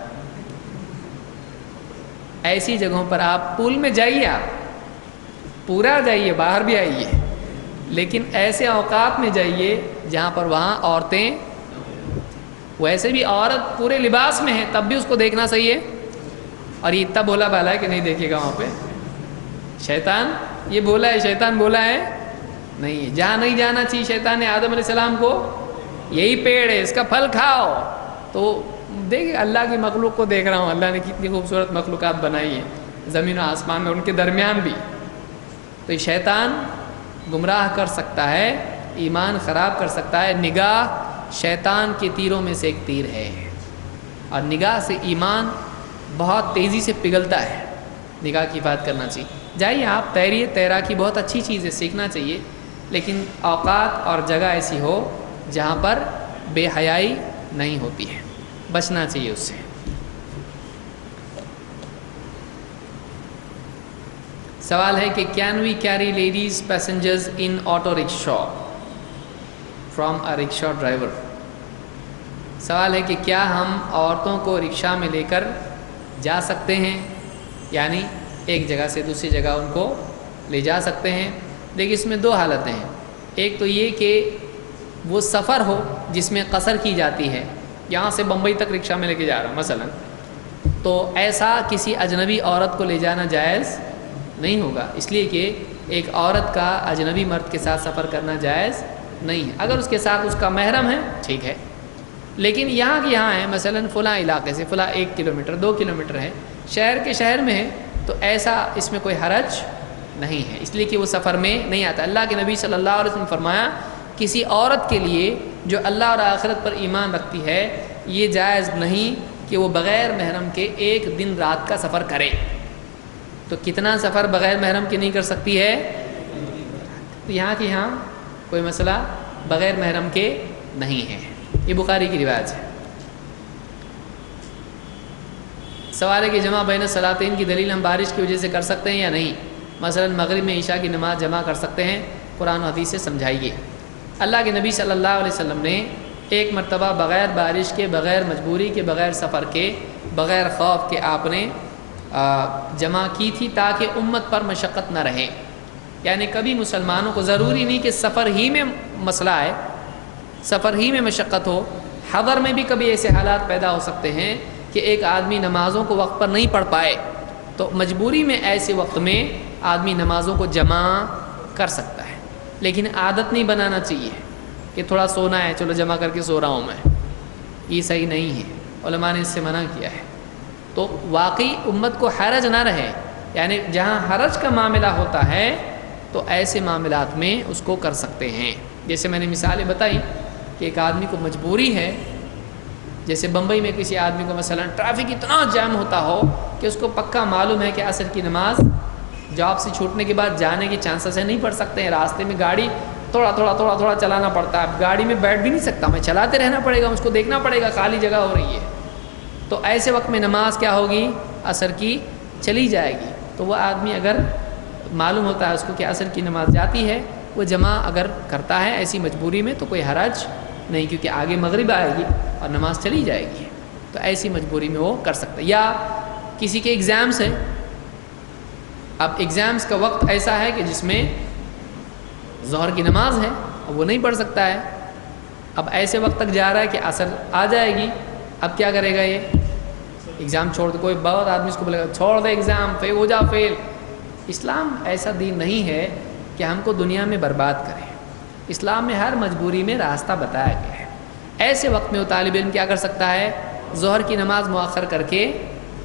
ایسی جگہوں پر آپ پول میں جائیے، آپ پورا جائیے، باہر بھی آئیے، لیکن ایسے اوقات میں جائیے جہاں پر وہاں عورتیں، ویسے بھی عورت پورے لباس میں ہے تب بھی اس کو دیکھنا صحیح ہے، اور یہ اتنا بولا بالا ہے کہ نہیں دیکھے گا وہاں پہ؟ شیطان یہ بولا ہے، شیطان بولا ہے نہیں ہے، جہاں نہیں جانا چاہیے شیطان نے آدم علیہ السلام کو، یہی پیڑ ہے، اس کا پھل کھاؤ، تو دیکھیں اللہ کی مخلوق کو دیکھ رہا ہوں، اللہ نے کتنی خوبصورت مخلوقات بنائی ہیں زمین و آسمان میں، ان کے درمیان بھی، تو یہ شیطان گمراہ کر سکتا ہے، ایمان خراب کر سکتا ہے۔ نگاہ شیطان کے تیروں میں سے ایک تیر ہے، اور نگاہ سے ایمان بہت تیزی سے پگھلتا ہے، نگاہ کی حفاظت کرنا چاہیے۔ جائیے آپ تیریے، تیراکی بہت اچھی چیز ہے، سیکھنا چاہیے، لیکن اوقات اور جگہ ایسی ہو جہاں پر بے حیائی نہیں ہوتی ہے، بچنا چاہیے اس سے۔ سوال ہے کہ can we carry ladies passengers in auto rickshaw from a rickshaw driver? سوال ہے کہ کیا ہم عورتوں کو رکشا میں لے کر جا سکتے ہیں، یعنی ایک جگہ سے دوسری جگہ ان کو لے جا سکتے ہیں؟ دیکھیے اس میں دو حالتیں ہیں، ایک تو یہ کہ وہ سفر ہو جس میں قصر کی جاتی ہے، یہاں سے بمبئی تک رکشا میں لے کے جا رہا ہوں مثلا، تو ایسا کسی اجنبی عورت کو لے جانا جائز نہیں ہوگا، اس لیے کہ ایک عورت کا اجنبی مرد کے ساتھ سفر کرنا جائز نہیں ہے۔ اگر اس کے ساتھ اس کا محرم ہے ٹھیک ہے، لیکن یہاں کی یہاں ہے، مثلا فلاں علاقے سے فلاں 1 کلومیٹر 2 کلومیٹر ہے، شہر کے شہر میں ہے، تو ایسا اس میں کوئی حرج نہیں ہے، اس لیے کہ وہ سفر میں نہیں آتا۔ اللہ کے نبی صلی اللہ علیہ وسلم نے فرمایا کسی عورت کے لیے جو اللہ اور آخرت پر ایمان رکھتی ہے، یہ جائز نہیں کہ وہ بغیر محرم کے 1 دن رات کا سفر کرے۔ تو کتنا سفر بغیر محرم کے نہیں کر سکتی ہے؟ تو یہاں کے یہاں کوئی مسئلہ بغیر محرم کے نہیں ہے، یہ بخاری کی روایت ہے۔ سوال ہے کہ جمع بین الصلاتین کی دلیل ہم بارش کی وجہ سے کر سکتے ہیں یا نہیں؟ مثلا مغرب میں عشاء کی نماز جمع کر سکتے ہیں، قرآن و حدیث سے سمجھائیے۔ اللہ کے نبی صلی اللہ علیہ وسلم نے ایک مرتبہ بغیر بارش کے، بغیر مجبوری کے، بغیر سفر کے، بغیر خوف کے آپ نے جمع کی تھی تاکہ امت پر مشقت نہ رہے، یعنی کبھی مسلمانوں کو ضروری نہیں کہ سفر ہی میں مسئلہ ہے، سفر ہی میں مشقت ہو، حضر میں بھی کبھی ایسے حالات پیدا ہو سکتے ہیں کہ ایک آدمی نمازوں کو وقت پر نہیں پڑھ پائے، تو مجبوری میں ایسے وقت میں آدمی نمازوں کو جمع کر سکتا ہے، لیکن عادت نہیں بنانا چاہیے کہ تھوڑا سونا ہے چلو جمع کر کے سو رہا ہوں میں، یہ صحیح نہیں ہے، علماء نے اس سے منع کیا ہے۔ تو واقعی امت کو حرج نہ رہے، یعنی جہاں حرج کا معاملہ ہوتا ہے تو ایسے معاملات میں اس کو کر سکتے ہیں، جیسے میں نے مثالیں بتائی کہ ایک آدمی کو مجبوری ہے، جیسے بمبئی میں کسی آدمی کو مثلا ٹریفک اتنا جام ہوتا ہو کہ اس کو پکا معلوم ہے کہ عصر کی نماز جاب سے چھوٹنے کے بعد جانے کے چانسز ہیں، نہیں پڑھ سکتے ہیں، راستے میں گاڑی تھوڑا چلانا پڑتا ہے، اب گاڑی میں بیٹھ بھی نہیں سکتا میں، چلاتے رہنا پڑے گا، اس کو دیکھنا پڑے گا خالی جگہ ہو رہی ہے، تو ایسے وقت میں نماز کیا ہوگی؟ عصر کی چلی جائے گی۔ تو وہ آدمی اگر معلوم ہوتا ہے اس کو کہ عصر کی نماز جاتی ہے، وہ جمع اگر کرتا ہے ایسی مجبوری میں تو کوئی حرج نہیں، کیونکہ آگے مغرب آئے گی اور نماز چلی جائے گی، تو ایسی مجبوری میں وہ کر سکتا ہے۔ یا کسی کے ایگزامس ہیں، اب ایگزامس کا وقت ایسا ہے کہ جس میں ظہر کی نماز ہے اور وہ نہیں پڑھ سکتا ہے، اب ایسے وقت تک جا رہا ہے کہ عصر آ جائے گی، اب کیا کرے گا؟ یہ ایگزام چھوڑ دے، کوئی بہت آدمی اس کو بولے گا چھوڑ دے ایگزام، ہو جا فیل۔ اسلام ایسا دین نہیں ہے کہ ہم کو دنیا میں برباد کرے، اسلام میں ہر مجبوری میں راستہ بتایا گیا ہے۔ ایسے وقت میں وہ طالب علم کیا کر سکتا ہے؟ ظہر کی نماز مؤخر کر کے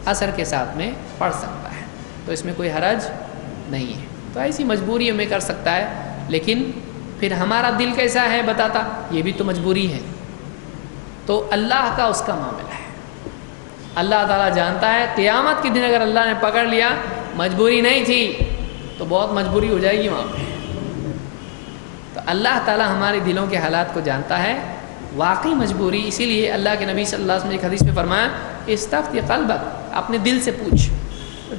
عصر کے ساتھ میں پڑھ سکتا ہے، تو اس میں کوئی حرج نہیں ہے، تو ایسی مجبوریوں میں کر سکتا ہے۔ لیکن پھر ہمارا دل کیسا ہے بتاتا، یہ بھی تو مجبوری ہے، تو اللہ کا اس کا معاملہ ہے، اللہ تعالیٰ جانتا ہے قیامت کے دن اگر اللہ نے پکڑ لیا، مجبوری نہیں تھی تو بہت مجبوری ہو جائے گی وہاں پہ۔ تو اللہ تعالیٰ ہمارے دلوں کے حالات کو جانتا ہے، واقعی مجبوری، اسی لیے اللہ کے نبی صلی اللہ علیہ وسلم نے ایک حدیث میں فرمایا استفتی قلبک، اپنے دل سے پوچھ،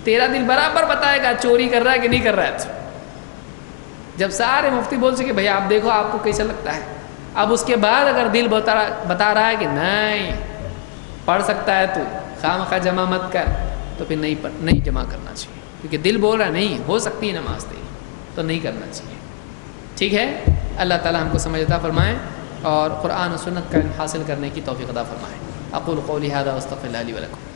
تیرا دل برابر بتائے گا چوری کر رہا ہے کہ نہیں کر رہا ہے۔ جب سارے مفتی بول سکے بھائی آپ دیکھو آپ کو کیسا لگتا ہے، اب اس کے بعد اگر دل بتا رہا ہے کہ نہیں پڑھ سکتا ہے تو خواہ جمع مت کر، تو پھر نہیں جمع کرنا چاہیے، کیونکہ دل بول رہا ہے نہیں ہو سکتی ہے نماز تیری، تو نہیں کرنا چاہیے۔ ٹھیک ہے، اللہ تعالیٰ ہم کو سمجھ عطا فرمائیں اور قرآن و سنت کا علم حاصل کرنے کی توفیق عطا فرمائیں۔ اقول قولی ھذا واستغفر اللہ لی ولکم۔